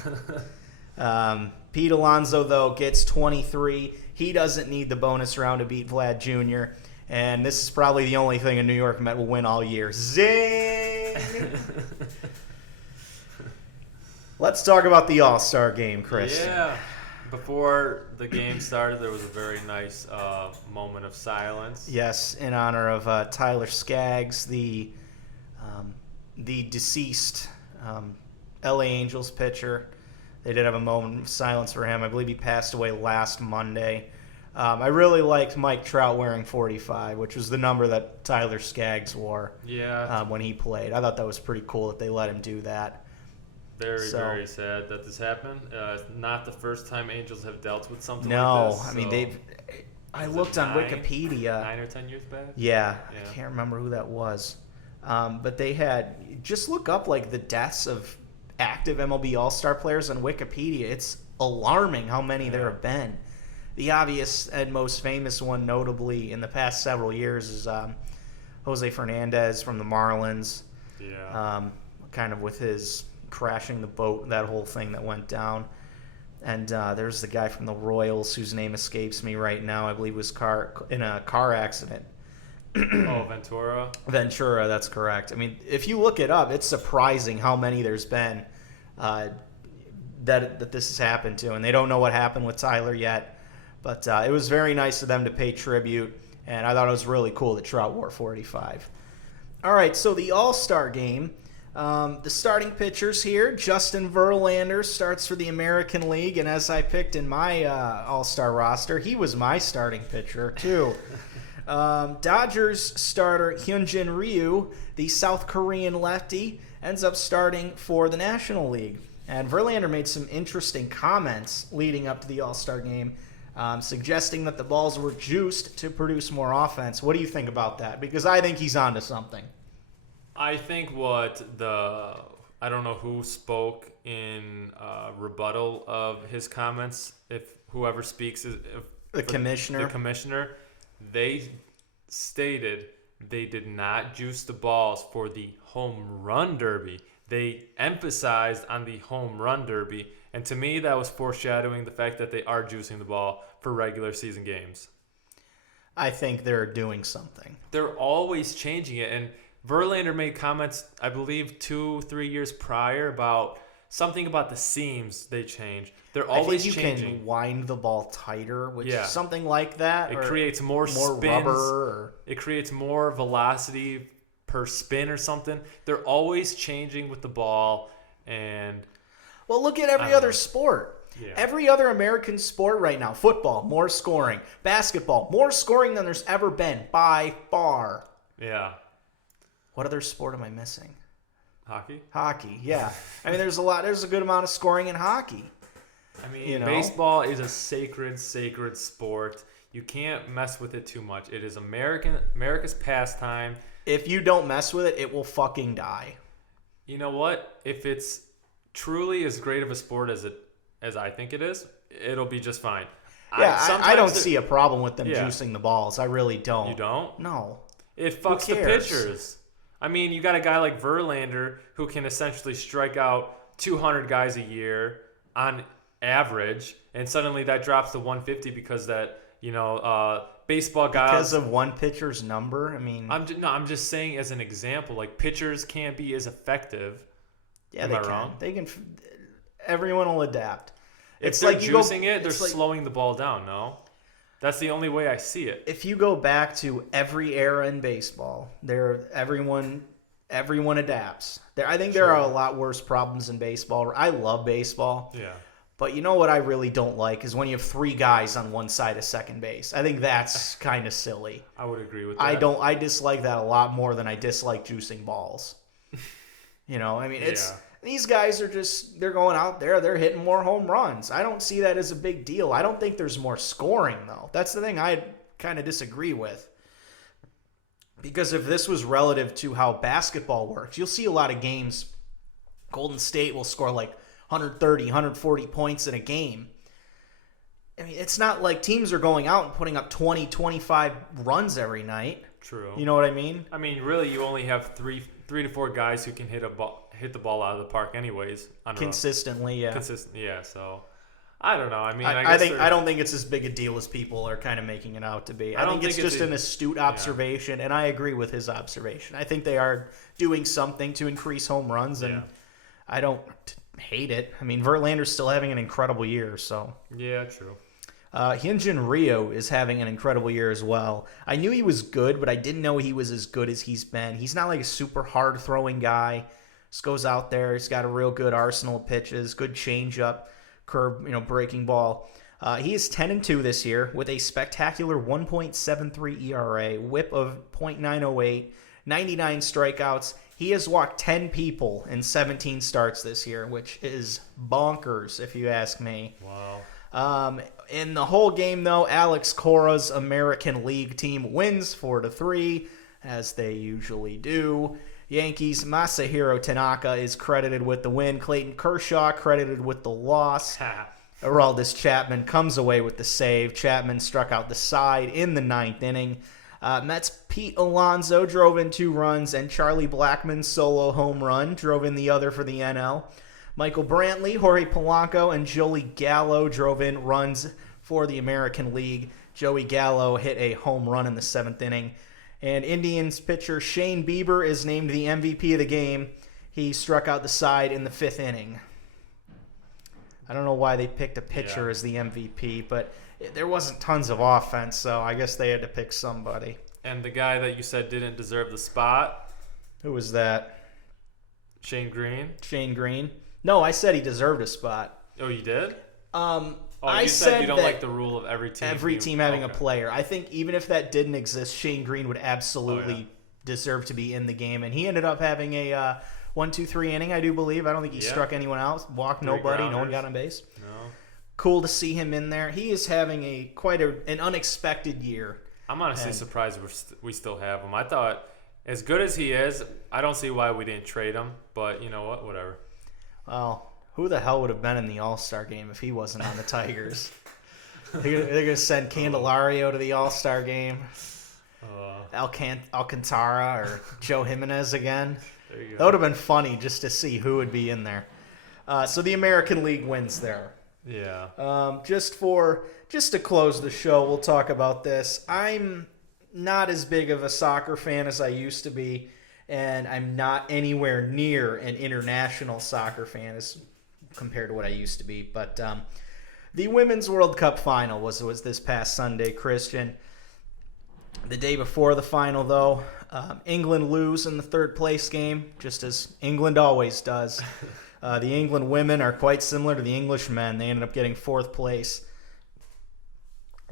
Pete Alonso, though, gets 23. He doesn't need the bonus round to beat Vlad Jr., and this is probably the only thing a New York Met will win all year. Zing! Let's talk about the All-Star game, Chris. Yeah. Before the game started, there was a very nice moment of silence. Yes, in honor of Tyler Skaggs, the deceased LA Angels pitcher. They did have a moment of silence for him. I believe he passed away last Monday. I really liked Mike Trout wearing 45, which was the number that Tyler Skaggs wore when he played. I thought that was pretty cool that they let him do that. Very sad that this happened. Not the first time Angels have dealt with something like this. No, I mean, I looked on Wikipedia. 9 or 10 years back? Yeah, I can't remember who that was. But they had, just look up like the deaths of active MLB All-Star players on Wikipedia. It's alarming how many there have been. The obvious and most famous one, notably in the past several years, is Jose Fernandez from the Marlins. Yeah. Kind of with his crashing the boat, that whole thing that went down. And there's the guy from the Royals whose name escapes me right now. I believe was in a car accident. Ventura? Ventura, that's correct. I mean, if you look it up, it's surprising how many there's been that this has happened to. And they don't know what happened with Tyler yet. But it was very nice of them to pay tribute. And I thought it was really cool that Trout wore 45. All right, so the All-Star game. The starting pitchers here, Justin Verlander starts for the American League, and as I picked in my All-Star roster, he was my starting pitcher too. Dodgers starter Hyunjin Ryu, the South Korean lefty, ends up starting for the National League. And Verlander made some interesting comments leading up to the All-Star game, suggesting that the balls were juiced to produce more offense. What do you think about that? Because I think he's onto something. I think I don't know who spoke in rebuttal of his comments. If whoever speaks is the commissioner. The commissioner, they stated they did not juice the balls for the home run derby. They emphasized on the home run derby, and to me that was foreshadowing the fact that they are juicing the ball for regular season games. I think they're doing something. They're always changing it, and Verlander made comments, I believe, 2-3 years prior about something about the seams they change. They're always changing. I think you can wind the ball tighter, which is something like that. It creates more spins. Rubber. It creates more velocity per spin or something. They're always changing with the ball. And well, look at every other sport. Yeah. Every other American sport right now, football, more scoring. Basketball, more scoring than there's ever been by far. Yeah. What other sport am I missing? Hockey? Hockey, yeah. I mean, there's a good amount of scoring in hockey. I mean, baseball is a sacred sport. You can't mess with it too much. It is America's pastime. If you don't mess with it, it will fucking die. You know what? If it's truly as great of a sport as I think it is, it'll be just fine. Yeah, I don't see a problem with them juicing the balls. I really don't. You don't? No. It fucks the pitchers. I mean, you got a guy like Verlander who can essentially strike out 200 guys a year on average, and suddenly that drops to 150 because that, baseball guys. Because of one pitcher's number? I mean, I'm just saying as an example, like pitchers can't be as effective. yeah, Am they I can. wrong? They can. Everyone will adapt. If It's they're like you go- juicing it, they're it's like- slowing the ball down. No, that's the only way I see it. If you go back to every era in baseball, everyone adapts. I think there Sure. are a lot worse problems in baseball. I love baseball. Yeah. But you know what I really don't like is when you have 3 guys on one side of second base. I think that's kind of silly. I would agree with that. I dislike that a lot more than I dislike juicing balls. You know, I mean, these guys are they're going out there, they're hitting more home runs. I don't see that as a big deal. I don't think there's more scoring, though. That's the thing I kind of disagree with. Because if this was relative to how basketball works, you'll see a lot of games, Golden State will score like 130, 140 points in a game. I mean, it's not like teams are going out and putting up 20, 25 runs every night. True. You know what I mean? I mean, really, you only have three to four guys who can hit the ball out of the park, anyways. Consistently, yeah. Yeah. So, I don't know. I mean, I don't think it's as big a deal as people are kind of making it out to be. I think it's just an astute observation, and I agree with his observation. I think they are doing something to increase home runs, and I don't hate it. I mean, Verlander's still having an incredible year, so. Yeah, true. Hyunjin Ryu is having an incredible year as well. I knew he was good, but I didn't know he was as good as he's been. He's not like a super hard-throwing guy. Just goes out there. He's got a real good arsenal of pitches, good changeup, curve, breaking ball. He is 10-2 this year with a spectacular 1.73 ERA, whip of .908, 99 strikeouts. He has walked 10 people in 17 starts this year, which is bonkers, if you ask me. Wow. In the whole game, though, Alex Cora's American League team wins 4-3, as they usually do. Yankees' Masahiro Tanaka is credited with the win. Clayton Kershaw credited with the loss. Aroldis Chapman comes away with the save. Chapman struck out the side in the 9th inning. Mets' Pete Alonso drove in 2 runs, and Charlie Blackmon's solo home run drove in the other for the NL. Michael Brantley, Jorge Polanco, and Joey Gallo drove in runs for the American League. Joey Gallo hit a home run in the 7th inning. And Indians pitcher Shane Bieber is named the MVP of the game. He struck out the side in the 5th inning. I don't know why they picked a pitcher as the MVP, but there wasn't tons of offense, so I guess they had to pick somebody. And the guy that you said didn't deserve the spot? Who was that? Shane Green? Shane Green? No, I said he deserved a spot. Oh, you did? I you said you don't that like the rule of every team having a player. I think even if that didn't exist, Shane Green would absolutely deserve to be in the game, and he ended up having a 1-2-3 inning, I do believe. I don't think he struck anyone out, walked nobody, no one got on base. No. Cool to see him in there. He is having quite an unexpected year. I'm honestly surprised we still have him. I thought, as good as he is, I don't see why we didn't trade him, but you know what? Whatever. Well, who the hell would have been in the All-Star game if he wasn't on the Tigers? They're going to send Candelario to the All-Star game. Alcantara or Joe Jimenez again. There you go. That would have been funny just to see who would be in there. So the American League wins there. Yeah. Just to close the show, we'll talk about this. I'm not as big of a soccer fan as I used to be, and I'm not anywhere near an international soccer fan as compared to what I used to be. But the Women's World Cup final was this past Sunday, Christian. The day before the final, though, England lose in the 3rd place game, just as England always does. The England women are quite similar to the English men. They ended up getting 4th place.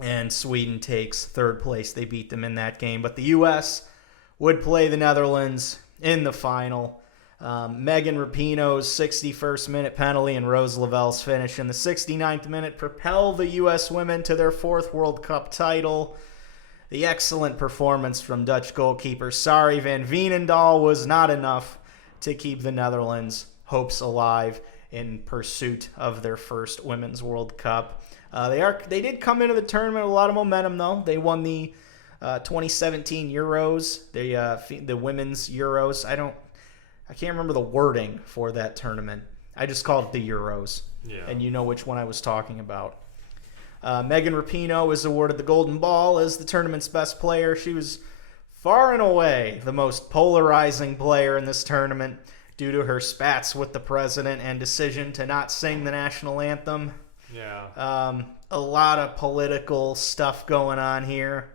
And Sweden takes 3rd place. They beat them in that game. But the U.S. would play the Netherlands in the final. Megan Rapinoe's 61st minute penalty and Rose Lavelle's finish in the 69th minute propel the U.S. women to their 4th World Cup title. The excellent performance from Dutch goalkeeper Sari van Veenendaal was not enough to keep the Netherlands' hopes alive in pursuit of their first Women's World Cup. They did come into the tournament with a lot of momentum, though. They won the 2017 Euros, the Women's Euros. I can't remember the wording for that tournament. I just called it the Euros. Yeah. And you know which one I was talking about. Megan Rapinoe was awarded the Golden Ball as the tournament's best player. She was far and away the most polarizing player in this tournament due to her spats with the president and decision to not sing the national anthem. Yeah. A lot of political stuff going on here.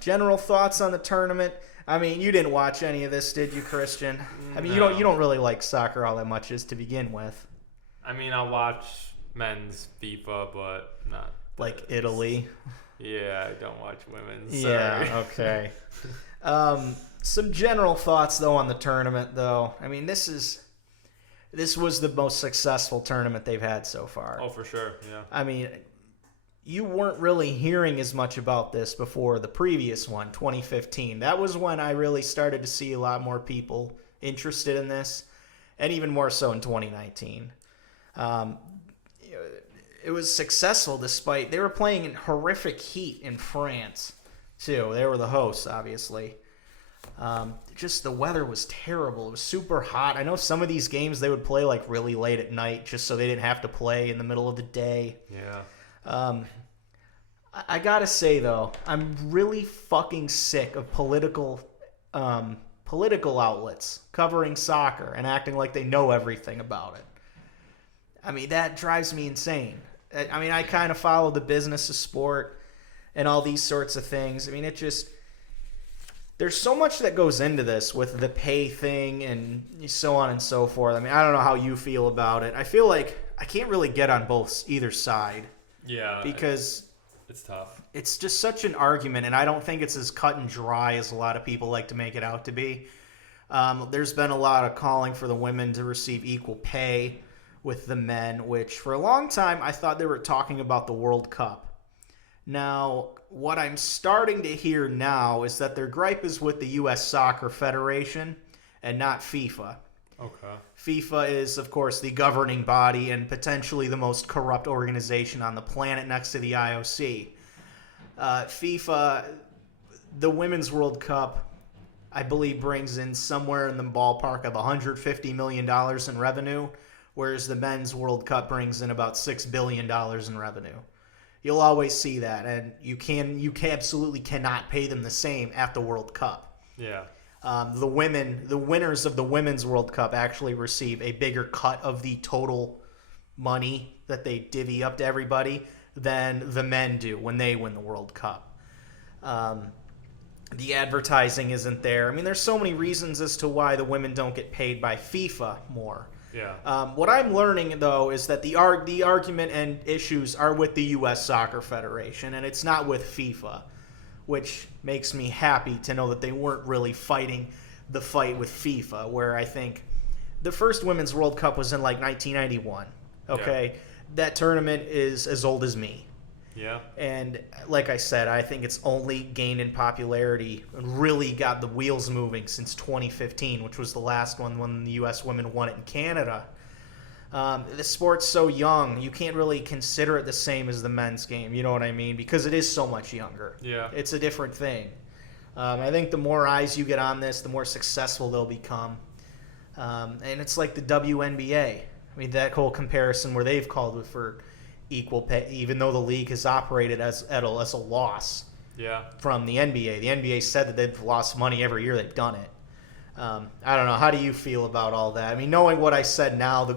General thoughts on the tournament. I mean, you didn't watch any of this, did you, Christian? I mean, No. you don't really like soccer all that much, is to begin with. I mean, I watch men's FIFA, but not Like this. Italy. Yeah, I don't watch women's. Sorry. Yeah, okay. Some general thoughts, though, on the tournament, though. I mean, this was the most successful tournament they've had so far. Oh, for sure. Yeah. I mean, you weren't really hearing as much about this before the previous one, 2015. That was when I really started to see a lot more people interested in this, and even more so in 2019. It was successful despite they were playing in horrific heat in France, too. They were the hosts, obviously. Just the weather was terrible. It was super hot. I know some of these games they would play like really late at night just so they didn't have to play in the middle of the day. Yeah. I gotta say though, I'm really fucking sick of political outlets covering soccer and acting like they know everything about it. I mean, that drives me insane. I mean, I kind of follow the business of sport and all these sorts of things. I mean, there's so much that goes into this with the pay thing and so on and so forth. I mean, I don't know how you feel about it. I feel like I can't really get on either side. Yeah. Because it's tough. it's just such an argument, and I don't think it's as cut and dry as a lot of people like to make it out to be. There's been a lot of calling for the women to receive equal pay with the men, which for a long time I thought they were talking about the World Cup. Now, what I'm starting to hear now is that their gripe is with the U.S. Soccer Federation and not FIFA. Okay. FIFA is, of course, the governing body and potentially the most corrupt organization on the planet next to the IOC. FIFA, the Women's World Cup, I believe brings in somewhere in the ballpark of $150 million in revenue, whereas the Men's World Cup brings in about $6 billion in revenue. You'll always see that, and you absolutely cannot pay them the same at the World Cup. Yeah. The winners of the Women's World Cup actually receive a bigger cut of the total money that they divvy up to everybody than the men do when they win the World Cup. The advertising isn't there. I mean, there's so many reasons as to why the women don't get paid by FIFA more. Yeah. What I'm learning, though, is that the argument and issues are with the U.S. Soccer Federation, and it's not with FIFA, which makes me happy to know that they weren't really fighting the fight with FIFA, where I think the first Women's World Cup was in like 1991. Okay? Yeah. That tournament is as old as me. Yeah. And like I said, I think it's only gained in popularity and really got the wheels moving since 2015, which was the last one when the U.S. women won it in Canada. The sport's so young, you can't really consider it the same as the men's game, you know what I mean? Because it is so much younger. Yeah. It's a different thing. I think the more eyes you get on this, the more successful they'll become. And it's like the WNBA. I mean, that whole comparison where they've called for equal pay, even though the league has operated as a loss. Yeah. From the NBA. The NBA said that they've lost money every year they've done it. I don't know. How do you feel about all that? I mean, knowing what I said now,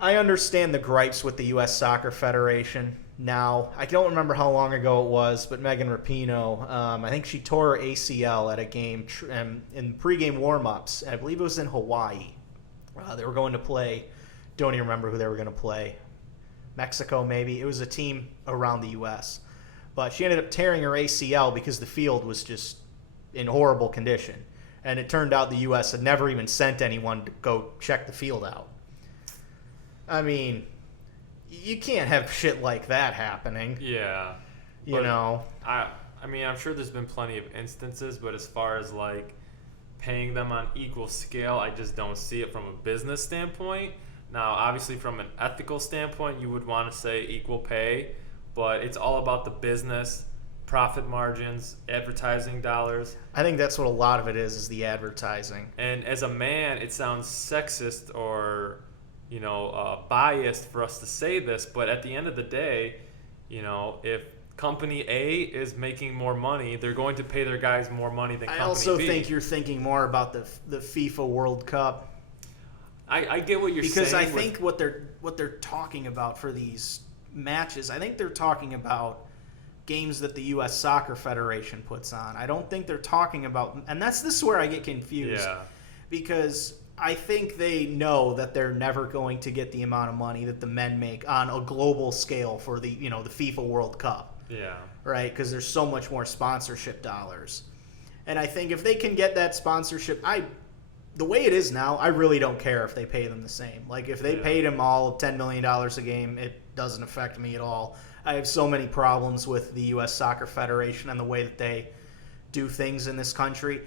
I understand the gripes with the U.S. Soccer Federation now. I don't remember how long ago it was, but Megan Rapinoe, I think she tore her ACL at a game in pregame warm-ups. I believe it was in Hawaii. They were going to play. Don't even remember who they were going to play. Mexico, maybe. It was a team around the U.S. But she ended up tearing her ACL because the field was just in horrible condition. And it turned out the U.S. had never even sent anyone to go check the field out. I mean, you can't have shit like that happening. Yeah. You know? I mean, I'm sure there's been plenty of instances, but as far as like paying them on equal scale, I just don't see it from a business standpoint. Now, obviously, from an ethical standpoint, you would want to say equal pay, but it's all about the business, profit margins, advertising dollars. I think that's what a lot of it is the advertising. And as a man, it sounds sexist or biased for us to say this, but at the end of the day, if Company A is making more money, they're going to pay their guys more money than Company B. I also think you're thinking more about the FIFA World Cup. I get what you're saying. Because I think what they're talking about for these matches, I think they're talking about games that the U.S. Soccer Federation puts on. I don't think they're talking about, and this is where I get confused. Yeah. Because I think they know that they're never going to get the amount of money that the men make on a global scale for the the FIFA World Cup. Yeah. Right? Because there's so much more sponsorship dollars. And I think if they can get that sponsorship, the way it is now, I really don't care if they pay them the same. Like, if they paid them all $10 million a game, it doesn't affect me at all. I have so many problems with the U.S. Soccer Federation and the way that they do things in this country.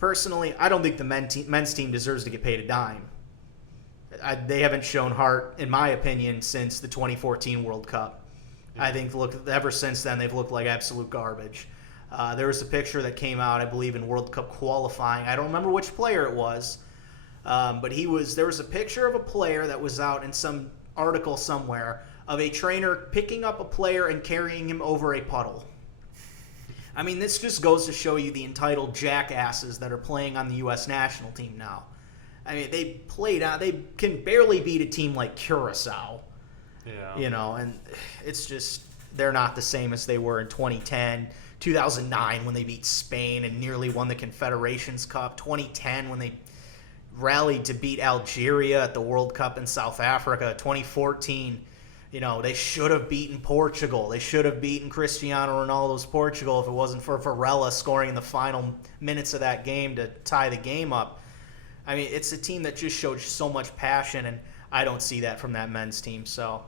Personally, I don't think the men's team deserves to get paid a dime. They haven't shown heart, in my opinion, since the 2014 World Cup. I think ever since then they've looked like absolute garbage. There was a picture that came out, I believe, in World Cup qualifying. I don't remember which player it was, but there was a picture of a player that was out in some article somewhere of a trainer picking up a player and carrying him over a puddle. I mean, this just goes to show you the entitled jackasses that are playing on the U.S. national team now. I mean, they can barely beat a team like Curacao. Yeah. And it's just, they're not the same as they were in 2010, 2009 when they beat Spain and nearly won the Confederations Cup, 2010 when they rallied to beat Algeria at the World Cup in South Africa, 2014, they should have beaten Portugal. They should have beaten Cristiano Ronaldo's Portugal if it wasn't for Varela scoring in the final minutes of that game to tie the game up. I mean, it's a team that just showed so much passion, and I don't see that from that men's team, so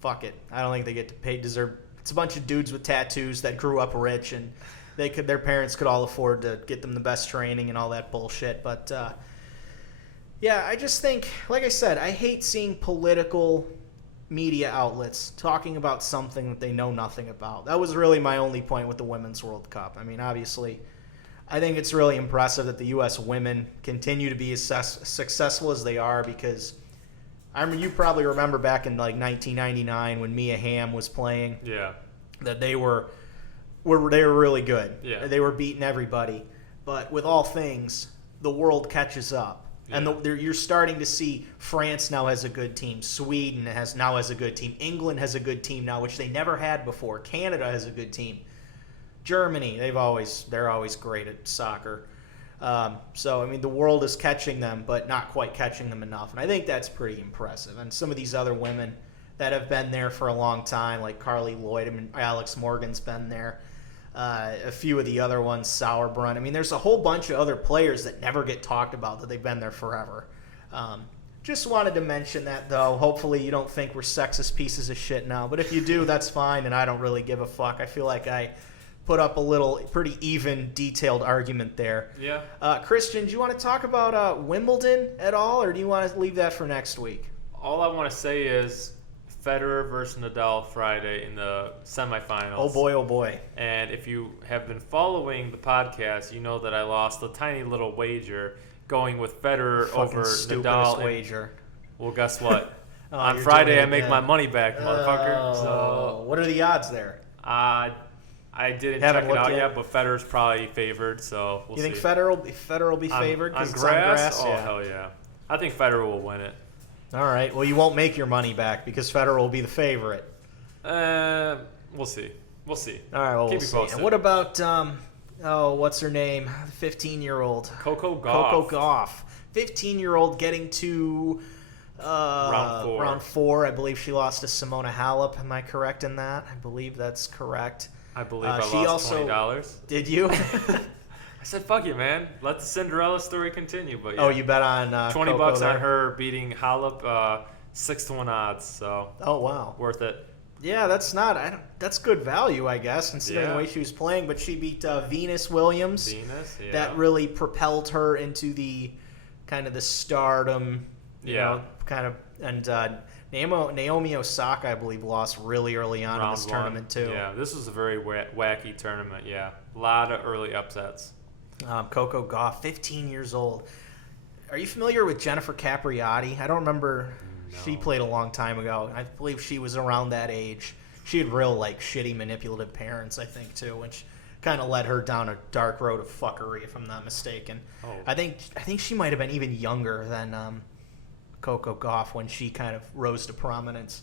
fuck it. I don't think they get deserve. It's a bunch of dudes with tattoos that grew up rich, and their parents could all afford to get them the best training and all that bullshit. But yeah, I just think, like I said, I hate seeing political media outlets talking about something that they know nothing about. That was really my only point with the Women's World Cup. I mean, obviously, I think it's really impressive that the U.S. women continue to be as successful as they are, because you probably remember back in like 1999 when Mia Hamm was playing. Yeah. That they were really good. Yeah. They were beating everybody. But with all things, the world catches up. Yeah. And you're starting to see France now has a good team. Sweden now has a good team. England has a good team now, which they never had before. Canada has a good team. Germany, they're always great at soccer. So, I mean, the world is catching them, but not quite catching them enough. And I think that's pretty impressive. And some of these other women that have been there for a long time, like Carly Lloyd, I mean, Alex Morgan's been there. A few of the other ones, Sauerbrunn. I mean, there's a whole bunch of other players that never get talked about that they've been there forever. Just wanted to mention that, though. Hopefully you don't think we're sexist pieces of shit now. But if you do, that's fine, and I don't really give a fuck. I feel like I put up a pretty even, detailed argument there. Yeah. Christian, do you want to talk about Wimbledon at all, or do you want to leave that for next week? All I want to say is Federer versus Nadal Friday in the semifinals. Oh boy. And if you have been following the podcast, you know that I lost a tiny little wager going with Federer over Nadal. Wager. Well, guess what? On Friday, I make my money back, motherfucker. So what are the odds there? I didn't check it out yet, but Federer's probably favored, so we'll see. You think Federer will be favored? On grass? Oh, hell yeah. I think Federer will win it. All right. Well, you won't make your money back because Federer will be the favorite. We'll see. All right. Well, Keep you posted. And what about what's her name? 15-year-old Coco Gauff. Coco Gauff, 15-year-old getting to round four. I believe she lost to Simona Halep. Am I correct in that? I believe that's correct. I believe I lost $20. Did you? I said, fuck you, man. Let the Cinderella story continue. But yeah. Oh, you bet on $20 on her beating Halep, 6-1 odds. So. Oh wow. Worth it. Yeah, that's good value, I guess, considering the way she was playing. But she beat Venus Williams. Yeah. That really propelled her into the kind of the stardom. You know, kind of, and Naomi Osaka, I believe, lost really early on in this tournament too. Yeah, this was a very wacky tournament. Yeah, a lot of early upsets. Coco Gauff, 15 years old. Are you familiar with Jennifer Capriati? I don't remember. no. She played a long time ago. I believe she was around that age. She had real, like, shitty, manipulative parents, I think, too, which kind of led her down a dark road of fuckery, if I'm not mistaken. Oh. I think she might have been even younger than Coco Gauff when she kind of rose to prominence.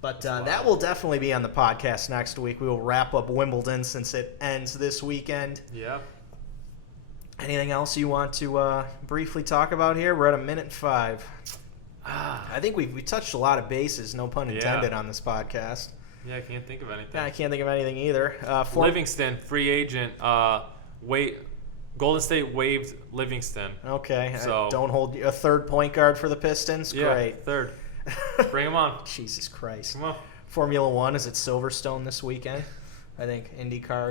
But that will definitely be on the podcast next week. We will wrap up Wimbledon since it ends this weekend. Yeah. Anything else you want to briefly talk about here? We're at 1:05. I think we touched a lot of bases, no pun intended, on this podcast. Yeah, I can't think of anything. Yeah, I can't think of anything either. Livingston, free agent. Golden State waived Livingston. Okay, So don't hold a third point guard for the Pistons. Yeah, Great. third. Bring him on. Jesus Christ. Come on. Formula One is at Silverstone this weekend. I think IndyCar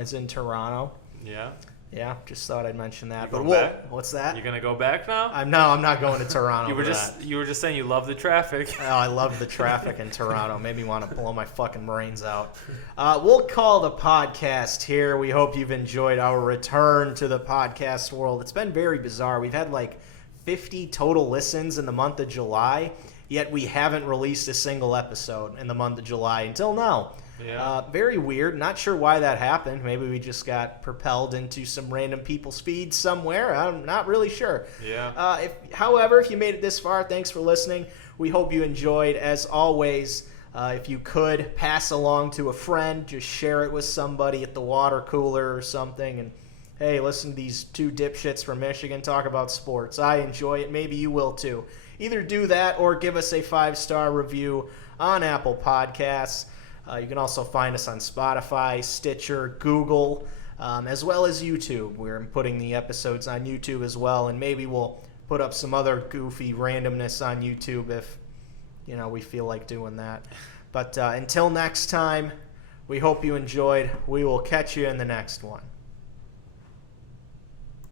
is in Toronto. Yeah. Yeah, just thought I'd mention that. You But going back? what's that? You're gonna go back now? I'm not going to Toronto. You were for just that. you were just saying you love the traffic. Oh, I love the traffic in Toronto. Made me want to blow my fucking brains out. We'll call the podcast here. We hope you've enjoyed our return to the podcast world. It's been very bizarre. We've had like 50 total listens in the month of July, yet we haven't released a single episode in the month of July until now. Yeah. Very weird. Not sure why that happened. Maybe we just got propelled into some random people's feeds somewhere. I'm not really sure. Yeah. However, if you made it this far, thanks for listening. We hope you enjoyed. As always, if you could pass along to a friend, just share it with somebody at the water cooler or something. And hey, listen to these two dipshits from Michigan talk about sports. I enjoy it. Maybe you will too. Either do that or give us a 5-star review on Apple Podcasts. You can also find us on Spotify, Stitcher, Google, as well as YouTube. We're putting the episodes on YouTube as well, and maybe we'll put up some other goofy randomness on YouTube if we feel like doing that. But until next time, we hope you enjoyed. We will catch you in the next one.